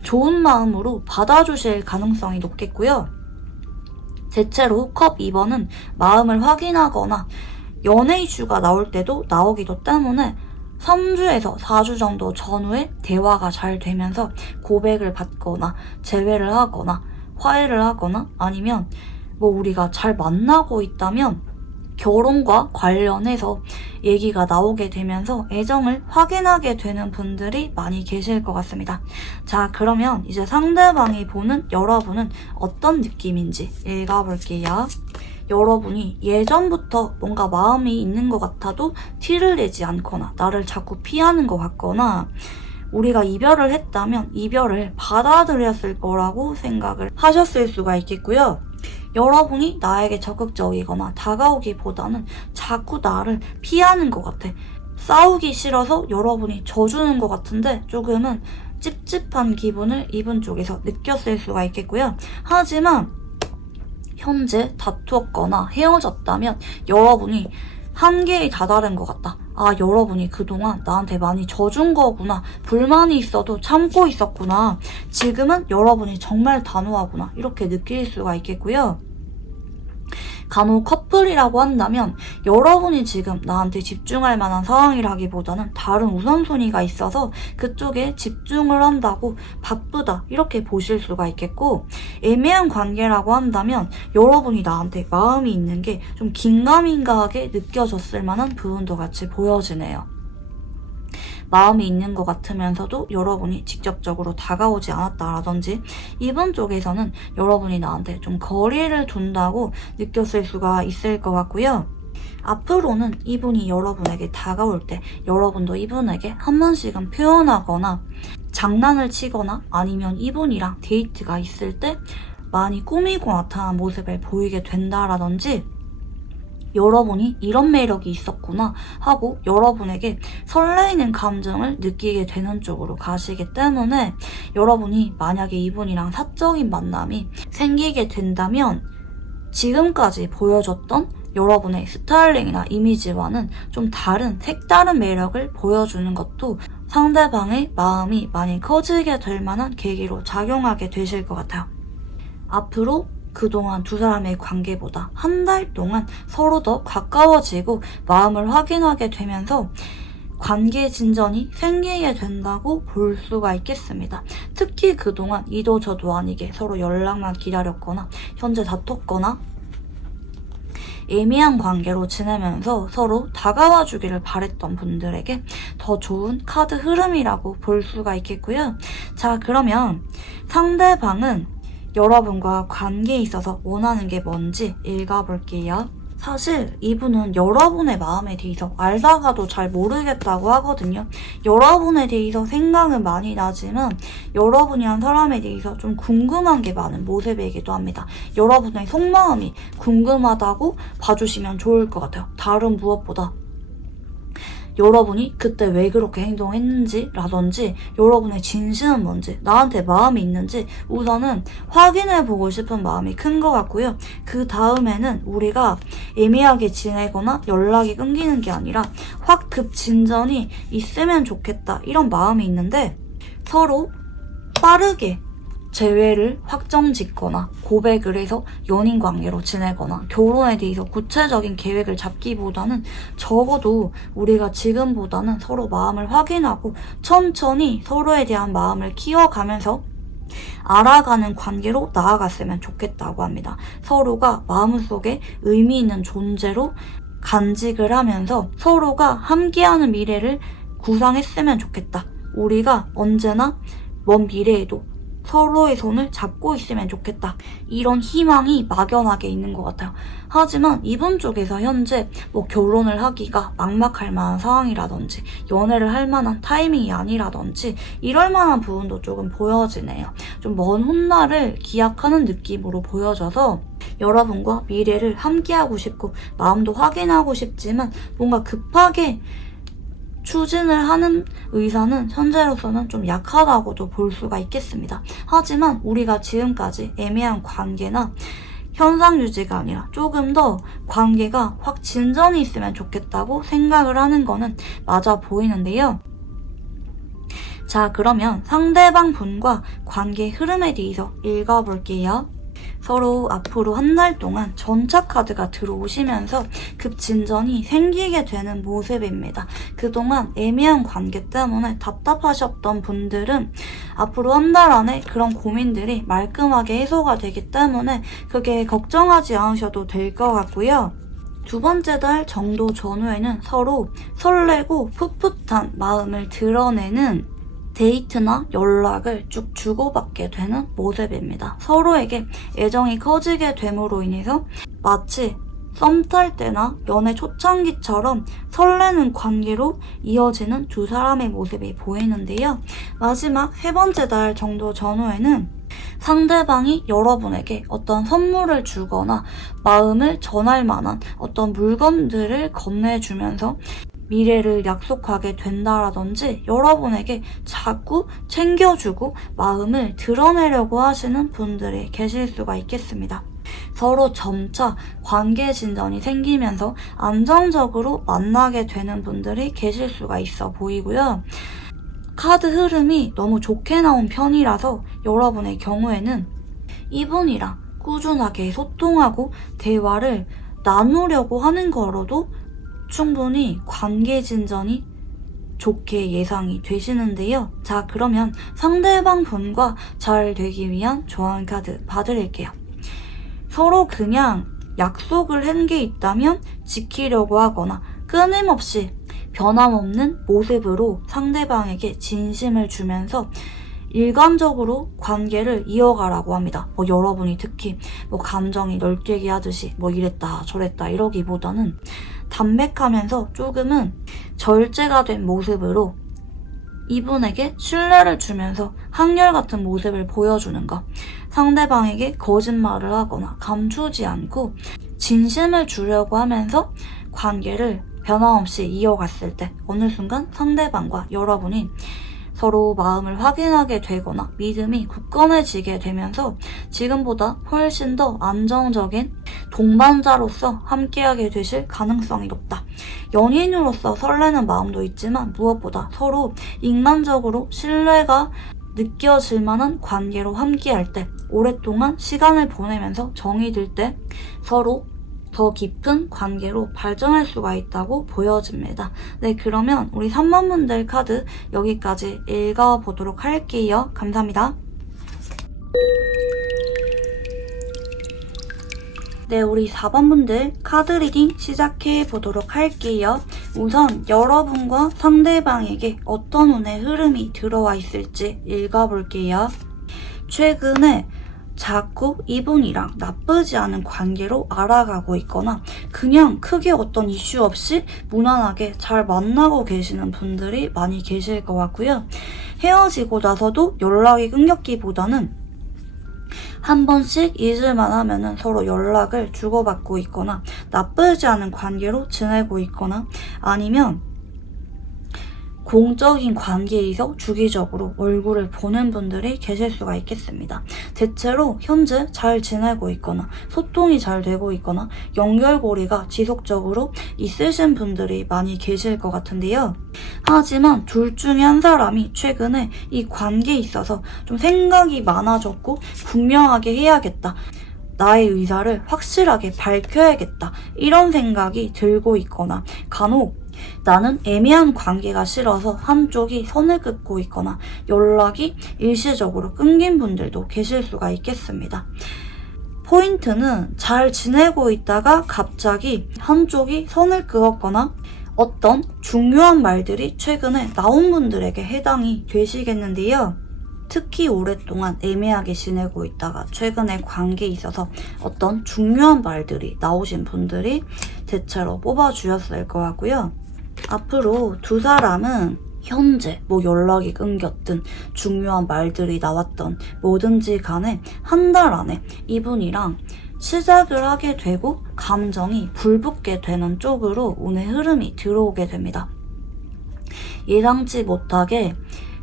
좋은 마음으로 받아주실 가능성이 높겠고요. 대체로 컵 2번은 마음을 확인하거나 연애 이슈가 나올 때도 나오기도 때문에 3주에서 4주 정도 전후에 대화가 잘 되면서 고백을 받거나 재회를 하거나 화해를 하거나 아니면 뭐 우리가 잘 만나고 있다면 결혼과 관련해서 얘기가 나오게 되면서 애정을 확인하게 되는 분들이 많이 계실 것 같습니다. 자, 그러면 이제 상대방이 보는 여러분은 어떤 느낌인지 읽어볼게요. 여러분이 예전부터 뭔가 마음이 있는 것 같아도 티를 내지 않거나 나를 자꾸 피하는 것 같거나 우리가 이별을 했다면 이별을 받아들였을 거라고 생각을 하셨을 수가 있겠고요. 여러분이 나에게 적극적이거나 다가오기보다는 자꾸 나를 피하는 것 같아. 싸우기 싫어서 여러분이 져주는 것 같은데 조금은 찝찝한 기분을 이분 쪽에서 느꼈을 수가 있겠고요. 하지만 현재 다투었거나 헤어졌다면 여러분이 한계에 다다른 것 같다. 아, 여러분이 그동안 나한테 많이 져준 거구나. 불만이 있어도 참고 있었구나. 지금은 여러분이 정말 단호하구나. 이렇게 느낄 수가 있겠고요. 간혹 커플이라고 한다면 여러분이 지금 나한테 집중할 만한 상황이라기보다는 다른 우선순위가 있어서 그쪽에 집중을 한다고 바쁘다 이렇게 보실 수가 있겠고, 애매한 관계라고 한다면 여러분이 나한테 마음이 있는 게 좀 긴가민가하게 느껴졌을 만한 부분도 같이 보여지네요. 마음이 있는 것 같으면서도 여러분이 직접적으로 다가오지 않았다라든지 이분 쪽에서는 여러분이 나한테 좀 거리를 둔다고 느꼈을 수가 있을 것 같고요. 앞으로는 이분이 여러분에게 다가올 때 여러분도 이분에게 한 번씩은 표현하거나 장난을 치거나 아니면 이분이랑 데이트가 있을 때 많이 꾸미고 나타난 모습을 보이게 된다라든지 여러분이 이런 매력이 있었구나 하고 여러분에게 설레이는 감정을 느끼게 되는 쪽으로 가시기 때문에 여러분이 만약에 이분이랑 사적인 만남이 생기게 된다면 지금까지 보여줬던 여러분의 스타일링이나 이미지와는 좀 다른 색다른 매력을 보여주는 것도 상대방의 마음이 많이 커지게 될 만한 계기로 작용하게 되실 것 같아요. 앞으로 그동안 두 사람의 관계보다 한 달 동안 서로 더 가까워지고 마음을 확인하게 되면서 관계 진전이 생기게 된다고 볼 수가 있겠습니다. 특히 그동안 이도 저도 아니게 서로 연락만 기다렸거나 현재 다퉜거나 애매한 관계로 지내면서 서로 다가와 주기를 바랬던 분들에게 더 좋은 카드 흐름이라고 볼 수가 있겠고요. 자, 그러면 상대방은 여러분과 관계에 있어서 원하는 게 뭔지 읽어볼게요. 사실 이분은 여러분의 마음에 대해서 알다가도 잘 모르겠다고 하거든요. 여러분에 대해서 생각은 많이 나지만 여러분이란 사람에 대해서 좀 궁금한 게 많은 모습이기도 합니다. 여러분의 속마음이 궁금하다고 봐주시면 좋을 것 같아요. 다른 무엇보다 여러분이 그때 왜 그렇게 행동했는지 라든지 여러분의 진심은 뭔지 나한테 마음이 있는지 우선은 확인해보고 싶은 마음이 큰 것 같고요. 그 다음에는 우리가 애매하게 지내거나 연락이 끊기는 게 아니라 확 급진전이 있으면 좋겠다 이런 마음이 있는데 서로 빠르게 재회를 확정짓거나 고백을 해서 연인 관계로 지내거나 결혼에 대해서 구체적인 계획을 잡기보다는 적어도 우리가 지금보다는 서로 마음을 확인하고 천천히 서로에 대한 마음을 키워가면서 알아가는 관계로 나아갔으면 좋겠다고 합니다. 서로가 마음속에 의미 있는 존재로 간직을 하면서 서로가 함께하는 미래를 구상했으면 좋겠다. 우리가 언제나 먼 미래에도 서로의 손을 잡고 있으면 좋겠다. 이런 희망이 막연하게 있는 것 같아요. 하지만 이분 쪽에서 현재 결혼을 하기가 막막할 만한 상황이라든지 연애를 할 만한 타이밍이 아니라든지 이럴 만한 부분도 조금 보여지네요. 좀 먼 훗날을 기약하는 느낌으로 보여져서 여러분과 미래를 함께하고 싶고 마음도 확인하고 싶지만 뭔가 급하게 추진을 하는 의사는 현재로서는 좀 약하다고도 볼 수가 있겠습니다. 하지만 우리가 지금까지 애매한 관계나 현상 유지가 아니라 조금 더 관계가 확 진전이 있으면 좋겠다고 생각을 하는 거는 맞아 보이는데요. 자, 그러면 상대방 분과 관계 흐름에 대해서 읽어볼게요. 서로 앞으로 한 달 동안 전차 카드가 들어오시면서 급진전이 생기게 되는 모습입니다. 그동안 애매한 관계 때문에 답답하셨던 분들은 앞으로 한 달 안에 그런 고민들이 말끔하게 해소가 되기 때문에 그게 걱정하지 않으셔도 될 것 같고요. 두 번째 달 정도 전후에는 서로 설레고 풋풋한 마음을 드러내는 데이트나 연락을 쭉 주고받게 되는 모습입니다. 서로에게 애정이 커지게 됨으로 인해서 마치 썸 탈 때나 연애 초창기처럼 설레는 관계로 이어지는 두 사람의 모습이 보이는데요. 마지막 세 번째 달 정도 전후에는 상대방이 여러분에게 어떤 선물을 주거나 마음을 전할 만한 어떤 물건들을 건네주면서 미래를 약속하게 된다라든지 여러분에게 자꾸 챙겨주고 마음을 드러내려고 하시는 분들이 계실 수가 있겠습니다. 서로 점차 관계 진전이 생기면서 안정적으로 만나게 되는 분들이 계실 수가 있어 보이고요. 카드 흐름이 너무 좋게 나온 편이라서 여러분의 경우에는 이분이랑 꾸준하게 소통하고 대화를 나누려고 하는 거로도 충분히 관계 진전이 좋게 예상이 되시는데요. 자, 그러면 상대방 분과 잘 되기 위한 조언 카드 봐드릴게요. 서로 그냥 약속을 한 게 있다면 지키려고 하거나 끊임없이 변함없는 모습으로 상대방에게 진심을 주면서 일관적으로 관계를 이어가라고 합니다. 여러분이 특히 감정이 널뛰기 하듯이 이랬다 저랬다 이러기보다는 담백하면서 조금은 절제가 된 모습으로 이분에게 신뢰를 주면서 한결같은 모습을 보여주는 것. 상대방에게 거짓말을 하거나 감추지 않고 진심을 주려고 하면서 관계를 변함없이 이어갔을 때 어느 순간 상대방과 여러분이 서로 마음을 확인하게 되거나 믿음이 굳건해지게 되면서 지금보다 훨씬 더 안정적인 동반자로서 함께하게 되실 가능성이 높다. 연인으로서 설레는 마음도 있지만 무엇보다 서로 인간적으로 신뢰가 느껴질 만한 관계로 함께할 때, 오랫동안 시간을 보내면서 정이 들 때 서로 더 깊은 관계로 발전할 수가 있다고 보여집니다. 네, 그러면 우리 3번 분들 카드 여기까지 읽어보도록 할게요. 감사합니다. 네, 우리 4번 분들 카드 리딩 시작해 보도록 할게요. 우선 여러분과 상대방에게 어떤 운의 흐름이 들어와 있을지 읽어볼게요. 최근에 자꾸 이분이랑 나쁘지 않은 관계로 알아가고 있거나 그냥 크게 어떤 이슈 없이 무난하게 잘 만나고 계시는 분들이 많이 계실 것 같고요. 헤어지고 나서도 연락이 끊겼기보다는 한 번씩 잊을만 하면은 서로 연락을 주고받고 있거나 나쁘지 않은 관계로 지내고 있거나 아니면 공적인 관계에서 주기적으로 얼굴을 보는 분들이 계실 수가 있겠습니다. 대체로 현재 잘 지내고 있거나 소통이 잘 되고 있거나 연결고리가 지속적으로 있으신 분들이 많이 계실 것 같은데요. 하지만 둘 중에 한 사람이 최근에 이 관계에 있어서 좀 생각이 많아졌고 분명하게 해야겠다. 나의 의사를 확실하게 밝혀야겠다. 이런 생각이 들고 있거나 간혹 나는 애매한 관계가 싫어서 한쪽이 선을 긋고 있거나 연락이 일시적으로 끊긴 분들도 계실 수가 있겠습니다. 포인트는 잘 지내고 있다가 갑자기 한쪽이 선을 그었거나 어떤 중요한 말들이 최근에 나온 분들에게 해당이 되시겠는데요. 특히 오랫동안 애매하게 지내고 있다가 최근에 관계에 있어서 어떤 중요한 말들이 나오신 분들이 대체로 뽑아주셨을 것 같고요. 앞으로 두 사람은 현재 연락이 끊겼든 중요한 말들이 나왔던 뭐든지 간에 한 달 안에 이분이랑 시작을 하게 되고 감정이 불붙게 되는 쪽으로 운의 흐름이 들어오게 됩니다. 예상치 못하게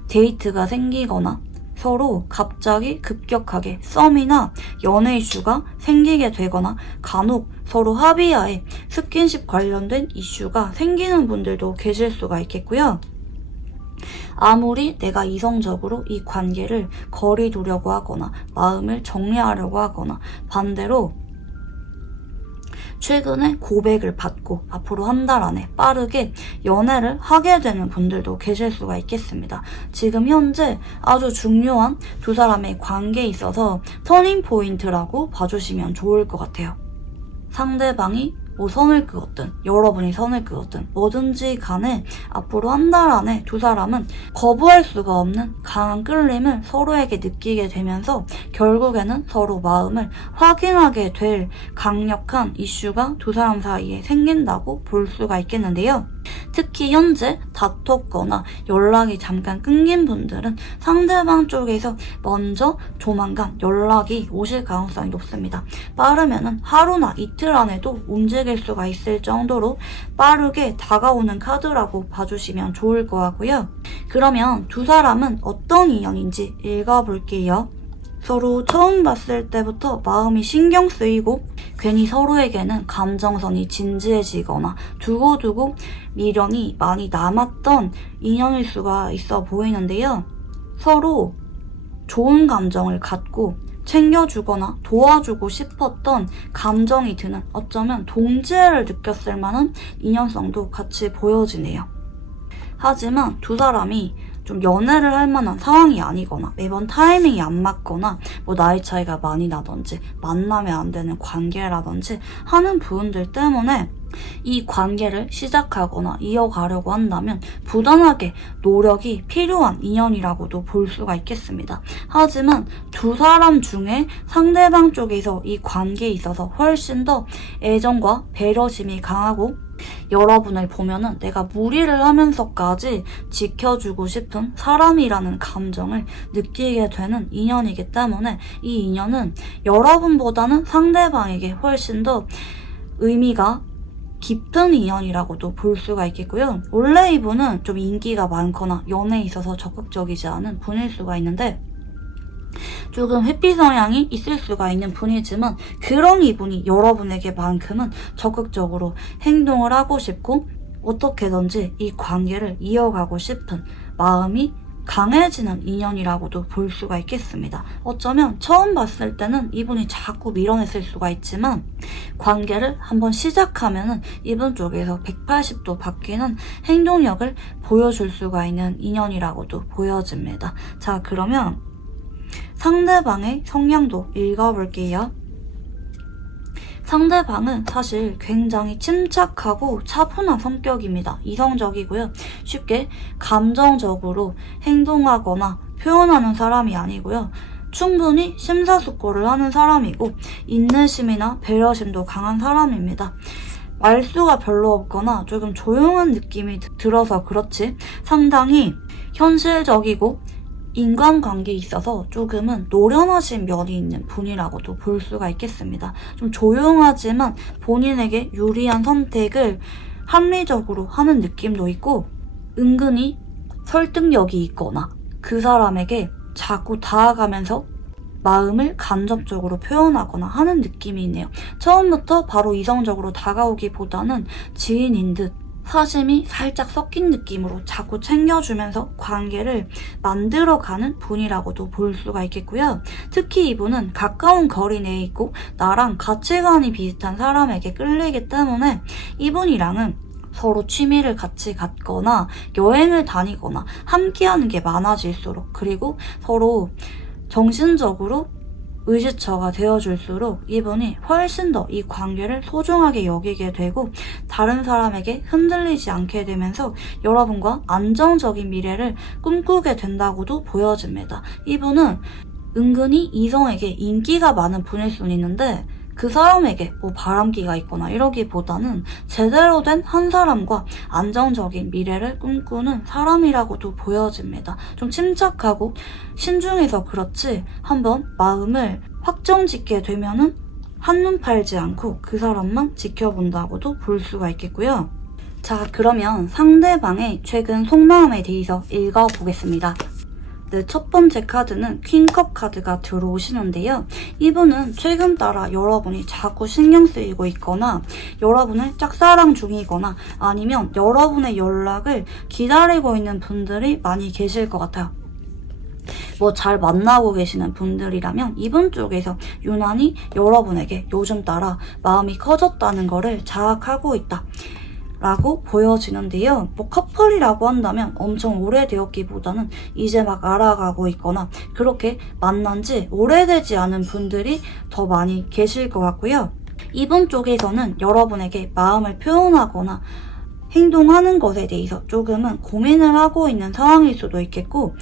데이트가 생기거나 서로 갑자기 급격하게 썸이나 연애 이슈가 생기게 되거나 간혹 서로 합의하에 스킨십 관련된 이슈가 생기는 분들도 계실 수가 있겠고요. 아무리 내가 이성적으로 이 관계를 거리 두려고 하거나 마음을 정리하려고 하거나 반대로 최근에 고백을 받고 앞으로 한 달 안에 빠르게 연애를 하게 되는 분들도 계실 수가 있겠습니다. 지금 현재 아주 중요한 두 사람의 관계에 있어서 터닝 포인트라고 봐주시면 좋을 것 같아요. 상대방이 선을 그었든 여러분이 선을 그었든 뭐든지 간에 앞으로 한 달 안에 두 사람은 거부할 수가 없는 강한 끌림을 서로에게 느끼게 되면서 결국에는 서로 마음을 확인하게 될 강력한 이슈가 두 사람 사이에 생긴다고 볼 수가 있겠는데요. 특히 현재 다퉜거나 연락이 잠깐 끊긴 분들은 상대방 쪽에서 먼저 조만간 연락이 오실 가능성이 높습니다. 빠르면은 하루나 이틀 안에도 움직일 수가 있을 정도로 빠르게 다가오는 카드라고 봐주시면 좋을 것 같고요. 그러면 두 사람은 어떤 인연인지 읽어볼게요. 서로 처음 봤을 때부터 마음이 신경 쓰이고 괜히 서로에게는 감정선이 진지해지거나 두고두고 미련이 많이 남았던 인연일 수가 있어 보이는데요. 서로 좋은 감정을 갖고 챙겨주거나 도와주고 싶었던 감정이 드는 어쩌면 동지애를 느꼈을 만한 인연성도 같이 보여지네요. 하지만 두 사람이 좀 연애를 할 만한 상황이 아니거나 매번 타이밍이 안 맞거나 뭐 나이 차이가 많이 나든지 만나면 안 되는 관계라든지 하는 부분들 때문에 이 관계를 시작하거나 이어가려고 한다면 부단하게 노력이 필요한 인연이라고도 볼 수가 있겠습니다. 하지만 두 사람 중에 상대방 쪽에서 이 관계에 있어서 훨씬 더 애정과 배려심이 강하고 여러분을 보면은 내가 무리를 하면서까지 지켜주고 싶은 사람이라는 감정을 느끼게 되는 인연이기 때문에 이 인연은 여러분보다는 상대방에게 훨씬 더 의미가 깊은 인연이라고도 볼 수가 있겠고요. 원래 이분은 좀 인기가 많거나 연애에 있어서 적극적이지 않은 분일 수가 있는데 조금 회피 성향이 있을 수가 있는 분이지만 그런 이분이 여러분에게만큼은 적극적으로 행동을 하고 싶고 어떻게든지 이 관계를 이어가고 싶은 마음이 강해지는 인연이라고도 볼 수가 있겠습니다. 어쩌면 처음 봤을 때는 이분이 자꾸 밀어냈을 수가 있지만 관계를 한번 시작하면은 이분 쪽에서 180도 바뀌는 행동력을 보여줄 수가 있는 인연이라고도 보여집니다. 자, 그러면 상대방의 성향도 읽어볼게요. 상대방은 사실 굉장히 침착하고 차분한 성격입니다. 이성적이고요. 쉽게 감정적으로 행동하거나 표현하는 사람이 아니고요. 충분히 심사숙고를 하는 사람이고 인내심이나 배려심도 강한 사람입니다. 말수가 별로 없거나 조금 조용한 느낌이 들어서 그렇지 상당히 현실적이고 인간관계에 있어서 조금은 노련하신 면이 있는 분이라고도 볼 수가 있겠습니다. 좀 조용하지만 본인에게 유리한 선택을 합리적으로 하는 느낌도 있고 은근히 설득력이 있거나 그 사람에게 자꾸 다가가면서 마음을 간접적으로 표현하거나 하는 느낌이 있네요. 처음부터 바로 이성적으로 다가오기보다는 지인인 듯 사심이 살짝 섞인 느낌으로 자꾸 챙겨주면서 관계를 만들어가는 분이라고도 볼 수가 있겠고요. 특히 이분은 가까운 거리 내에 있고 나랑 가치관이 비슷한 사람에게 끌리기 때문에 이분이랑은 서로 취미를 같이 갖거나 여행을 다니거나 함께하는 게 많아질수록 그리고 서로 정신적으로 의지처가 되어줄수록 이분이 훨씬 더 이 관계를 소중하게 여기게 되고 다른 사람에게 흔들리지 않게 되면서 여러분과 안정적인 미래를 꿈꾸게 된다고도 보여집니다. 이분은 은근히 이성에게 인기가 많은 분일 수는 있는데 그 사람에게 뭐 바람기가 있거나 이러기보다는 제대로 된 한 사람과 안정적인 미래를 꿈꾸는 사람이라고도 보여집니다. 좀 침착하고 신중해서 그렇지 한번 마음을 확정짓게 되면은 한눈 팔지 않고 그 사람만 지켜본다고도 볼 수가 있겠고요. 자, 그러면 상대방의 최근 속마음에 대해서 읽어보겠습니다. 네, 첫 번째 카드는 퀸컵 카드가 들어오시는데요. 이분은 최근 따라 여러분이 자꾸 신경 쓰이고 있거나 여러분을 짝사랑 중이거나 아니면 여러분의 연락을 기다리고 있는 분들이 많이 계실 것 같아요. 뭐 잘 만나고 계시는 분들이라면 이분 쪽에서 유난히 여러분에게 요즘 따라 마음이 커졌다는 거를 자학하고 있다 라고 보여지는데요. 뭐 커플이라고 한다면 엄청 오래되었기보다는 이제 막 알아가고 있거나 그렇게 만난 지 오래되지 않은 분들이 더 많이 계실 것 같고요. 이분 쪽에서는 여러분에게 마음을 표현하거나 행동하는 것에 대해서 조금은 고민을 하고 있는 상황일 수도 있겠고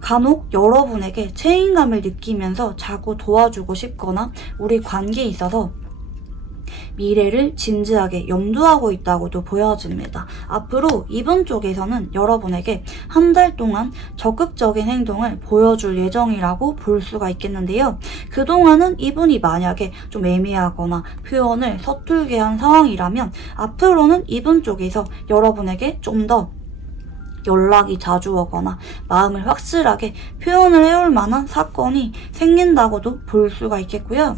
간혹 여러분에게 책임감을 느끼면서 자꾸 도와주고 싶거나 우리 관계에 있어서 미래를 진지하게 염두하고 있다고도 보여집니다. 앞으로 이분 쪽에서는 여러분에게 한 달 동안 적극적인 행동을 보여줄 예정이라고 볼 수가 있겠는데요. 그동안은 이분이 만약에 좀 애매하거나 표현을 서툴게 한 상황이라면 앞으로는 이분 쪽에서 여러분에게 좀 더 연락이 자주 오거나 마음을 확실하게 표현을 해올 만한 사건이 생긴다고도 볼 수가 있겠고요.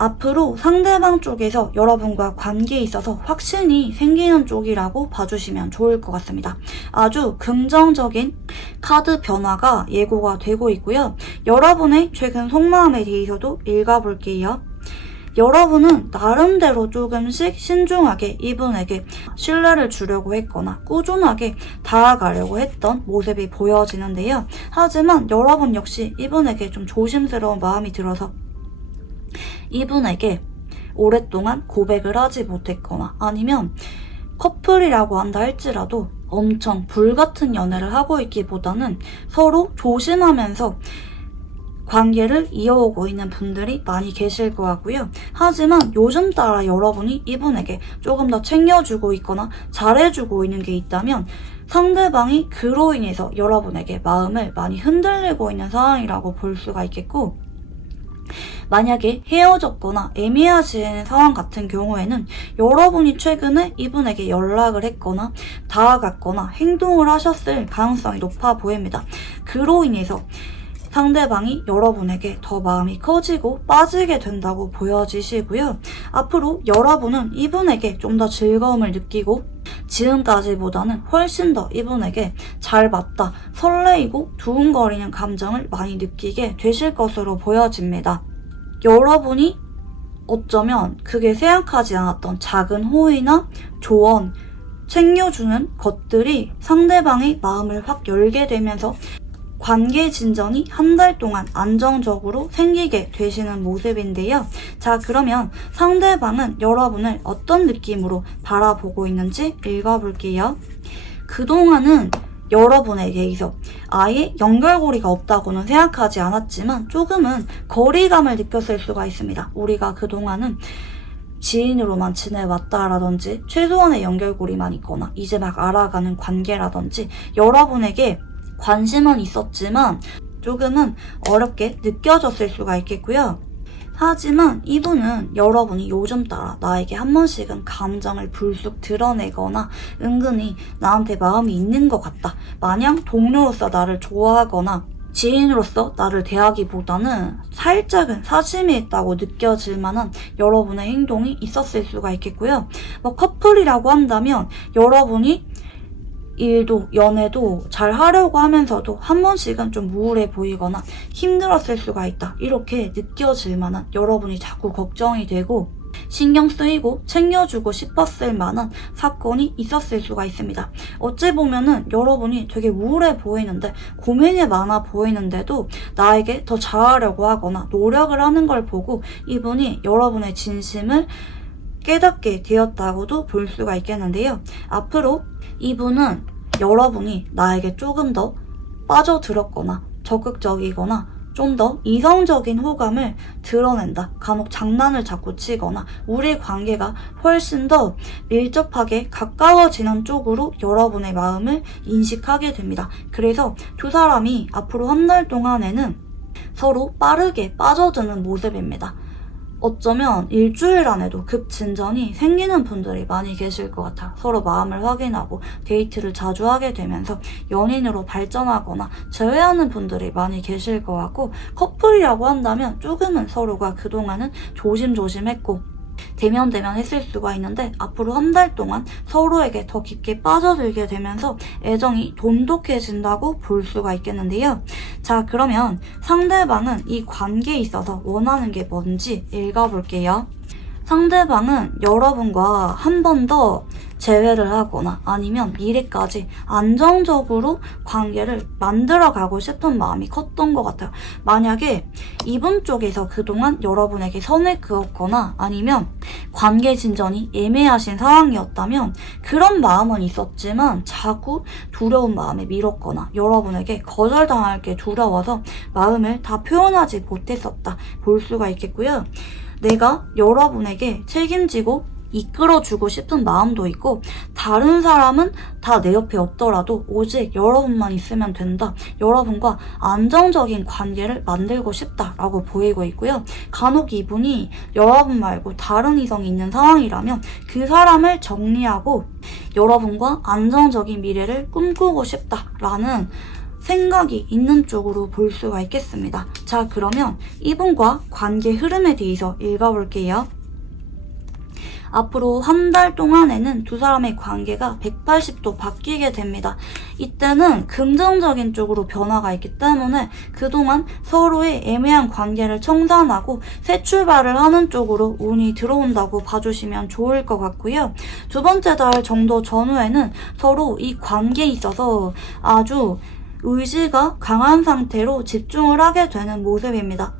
앞으로 상대방 쪽에서 여러분과 관계에 있어서 확신이 생기는 쪽이라고 봐주시면 좋을 것 같습니다. 아주 긍정적인 카드 변화가 예고가 되고 있고요. 여러분의 최근 속마음에 대해서도 읽어볼게요. 여러분은 나름대로 조금씩 신중하게 이분에게 신뢰를 주려고 했거나 꾸준하게 다가가려고 했던 모습이 보여지는데요. 하지만 여러분 역시 이분에게 좀 조심스러운 마음이 들어서 이분에게 오랫동안 고백을 하지 못했거나 아니면 커플이라고 한다 할지라도 엄청 불같은 연애를 하고 있기보다는 서로 조심하면서 관계를 이어오고 있는 분들이 많이 계실 것 같고요. 하지만 요즘 따라 여러분이 이분에게 조금 더 챙겨주고 있거나 잘해주고 있는 게 있다면 상대방이 그로 인해서 여러분에게 마음을 많이 흔들리고 있는 상황이라고 볼 수가 있겠고, 만약에 헤어졌거나 애매하신 상황 같은 경우에는 여러분이 최근에 이분에게 연락을 했거나 다가갔거나 행동을 하셨을 가능성이 높아 보입니다. 그로 인해서 상대방이 여러분에게 더 마음이 커지고 빠지게 된다고 보여지시고요. 앞으로 여러분은 이분에게 좀 더 즐거움을 느끼고 지금까지보다는 훨씬 더 이분에게 잘 맞다, 설레이고 두근거리는 감정을 많이 느끼게 되실 것으로 보여집니다. 여러분이 어쩌면 그게 생각하지 않았던 작은 호의나 조언, 챙겨주는 것들이 상대방의 마음을 확 열게 되면서 관계 진전이 한 달 동안 안정적으로 생기게 되시는 모습인데요. 자, 그러면 상대방은 여러분을 어떤 느낌으로 바라보고 있는지 읽어볼게요. 그동안은 여러분에게서 아예 연결고리가 없다고는 생각하지 않았지만 조금은 거리감을 느꼈을 수가 있습니다. 우리가 그동안은 지인으로만 지내왔다라든지 최소한의 연결고리만 있거나 이제 막 알아가는 관계라든지 여러분에게 관심은 있었지만 조금은 어렵게 느껴졌을 수가 있겠고요. 하지만 이분은 여러분이 요즘 따라 나에게 한 번씩은 감정을 불쑥 드러내거나 은근히 나한테 마음이 있는 것 같다, 마냥 동료로서 나를 좋아하거나 지인으로서 나를 대하기보다는 살짝은 사심이 있다고 느껴질 만한 여러분의 행동이 있었을 수가 있겠고요. 커플이라고 한다면 여러분이 일도 연애도 잘 하려고 하면서도 한 번씩은 좀 우울해 보이거나 힘들었을 수가 있다, 이렇게 느껴질 만한, 여러분이 자꾸 걱정이 되고 신경 쓰이고 챙겨주고 싶었을 만한 사건이 있었을 수가 있습니다. 어찌 보면은 여러분이 되게 우울해 보이는데 고민이 많아 보이는데도 나에게 더 잘하려고 하거나 노력을 하는 걸 보고 이분이 여러분의 진심을 깨닫게 되었다고도 볼 수가 있겠는데요. 앞으로 이분은 여러분이 나에게 조금 더 빠져들었거나 적극적이거나 좀 더 이성적인 호감을 드러낸다, 간혹 장난을 자꾸 치거나 우리 관계가 훨씬 더 밀접하게 가까워지는 쪽으로 여러분의 마음을 인식하게 됩니다. 그래서 두 사람이 앞으로 한 달 동안에는 서로 빠르게 빠져드는 모습입니다. 어쩌면 일주일 안에도 급진전이 생기는 분들이 많이 계실 것 같아요. 서로 마음을 확인하고 데이트를 자주 하게 되면서 연인으로 발전하거나 재회하는 분들이 많이 계실 것 같고, 커플이라고 한다면 조금은 서로가 그동안은 조심조심했고 대면 했을 수가 있는데 앞으로 한 달 동안 서로에게 더 깊게 빠져들게 되면서 애정이 돈독해진다고 볼 수가 있겠는데요. 자, 그러면 상대방은 이 관계에 있어서 원하는 게 뭔지 읽어볼게요. 상대방은 여러분과 한 번 더 재회를 하거나 아니면 미래까지 안정적으로 관계를 만들어가고 싶은 마음이 컸던 것 같아요. 만약에 이분 쪽에서 그동안 여러분에게 선을 그었거나 아니면 관계 진전이 애매하신 상황이었다면 그런 마음은 있었지만 자꾸 두려운 마음에 밀었거나 여러분에게 거절당할 게 두려워서 마음을 다 표현하지 못했었다 볼 수가 있겠고요. 내가 여러분에게 책임지고 이끌어주고 싶은 마음도 있고 다른 사람은 다 내 옆에 없더라도 오직 여러분만 있으면 된다, 여러분과 안정적인 관계를 만들고 싶다라고 보이고 있고요. 간혹 이분이 여러분 말고 다른 이성이 있는 상황이라면 그 사람을 정리하고 여러분과 안정적인 미래를 꿈꾸고 싶다라는 생각이 있는 쪽으로 볼 수가 있겠습니다. 자, 그러면 이분과 관계 흐름에 대해서 읽어볼게요. 앞으로 한 달 동안에는 두 사람의 관계가 180도 바뀌게 됩니다. 이때는 긍정적인 쪽으로 변화가 있기 때문에 그동안 서로의 애매한 관계를 청산하고 새 출발을 하는 쪽으로 운이 들어온다고 봐주시면 좋을 것 같고요. 두 번째 달 정도 전후에는 서로 이 관계에 있어서 아주 의지가 강한 상태로 집중을 하게 되는 모습입니다.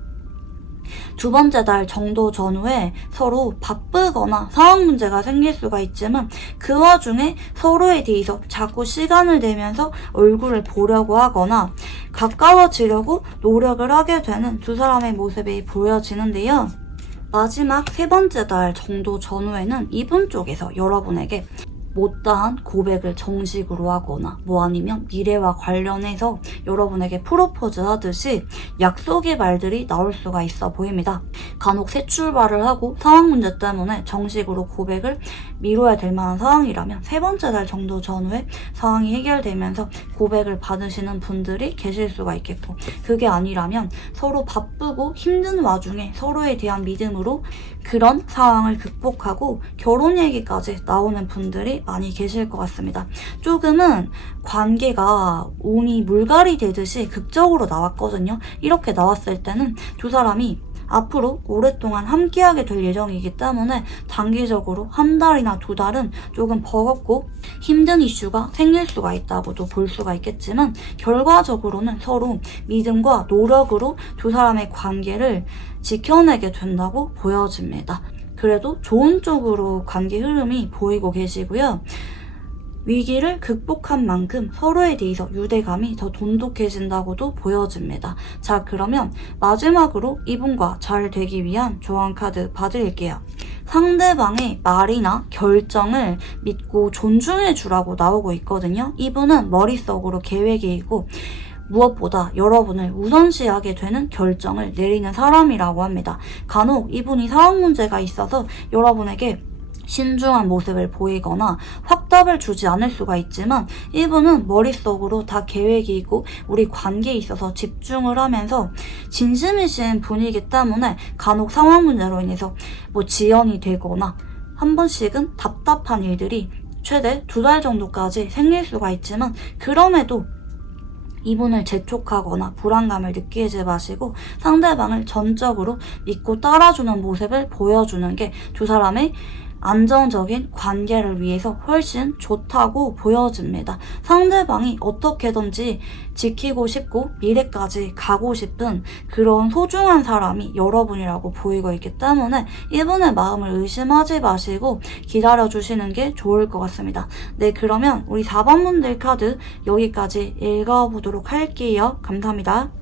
두 번째 달 정도 전후에 서로 바쁘거나 상황 문제가 생길 수가 있지만 그 와중에 서로에 대해서 자꾸 시간을 내면서 얼굴을 보려고 하거나 가까워지려고 노력을 하게 되는 두 사람의 모습이 보여지는데요. 마지막 세 번째 달 정도 전후에는 이분 쪽에서 여러분에게 못다한 고백을 정식으로 하거나 아니면 미래와 관련해서 여러분에게 프로포즈 하듯이 약속의 말들이 나올 수가 있어 보입니다. 간혹 새 출발을 하고 상황 문제 때문에 정식으로 고백을 미뤄야 될 만한 상황이라면 세 번째 달 정도 전후에 상황이 해결되면서 고백을 받으시는 분들이 계실 수가 있겠고, 그게 아니라면 서로 바쁘고 힘든 와중에 서로에 대한 믿음으로 그런 상황을 극복하고 결혼 얘기까지 나오는 분들이 많이 계실 것 같습니다. 조금은 관계가 운이 물갈이 되듯이 극적으로 나왔거든요. 이렇게 나왔을 때는 두 사람이 앞으로 오랫동안 함께하게 될 예정이기 때문에 단기적으로 한 달이나 두 달은 조금 버겁고 힘든 이슈가 생길 수가 있다고도 볼 수가 있겠지만 결과적으로는 서로 믿음과 노력으로 두 사람의 관계를 지켜내게 된다고 보여집니다. 그래도 좋은 쪽으로 관계 흐름이 보이고 계시고요. 위기를 극복한 만큼 서로에 대해서 유대감이 더 돈독해진다고도 보여집니다. 자, 그러면 마지막으로 이분과 잘 되기 위한 조언 카드 봐드릴게요. 상대방의 말이나 결정을 믿고 존중해 주라고 나오고 있거든요. 이분은 머릿속으로 계획이 있고 무엇보다 여러분을 우선시하게 되는 결정을 내리는 사람이라고 합니다. 간혹 이분이 상황 문제가 있어서 여러분에게 신중한 모습을 보이거나 확답을 주지 않을 수가 있지만 이분은 머릿속으로 다 계획이 있고 우리 관계에 있어서 집중을 하면서 진심이신 분이기 때문에 간혹 상황 문제로 인해서 지연이 되거나 한 번씩은 답답한 일들이 최대 2달 정도까지 생길 수가 있지만 그럼에도 이분을 재촉하거나 불안감을 느끼지 마시고 상대방을 전적으로 믿고 따라주는 모습을 보여주는 게 두 사람의 안정적인 관계를 위해서 훨씬 좋다고 보여집니다. 상대방이 어떻게든지 지키고 싶고 미래까지 가고 싶은 그런 소중한 사람이 여러분이라고 보이고 있기 때문에 이분의 마음을 의심하지 마시고 기다려주시는 게 좋을 것 같습니다. 네, 그러면 우리 4번 분들 카드 여기까지 읽어보도록 할게요. 감사합니다.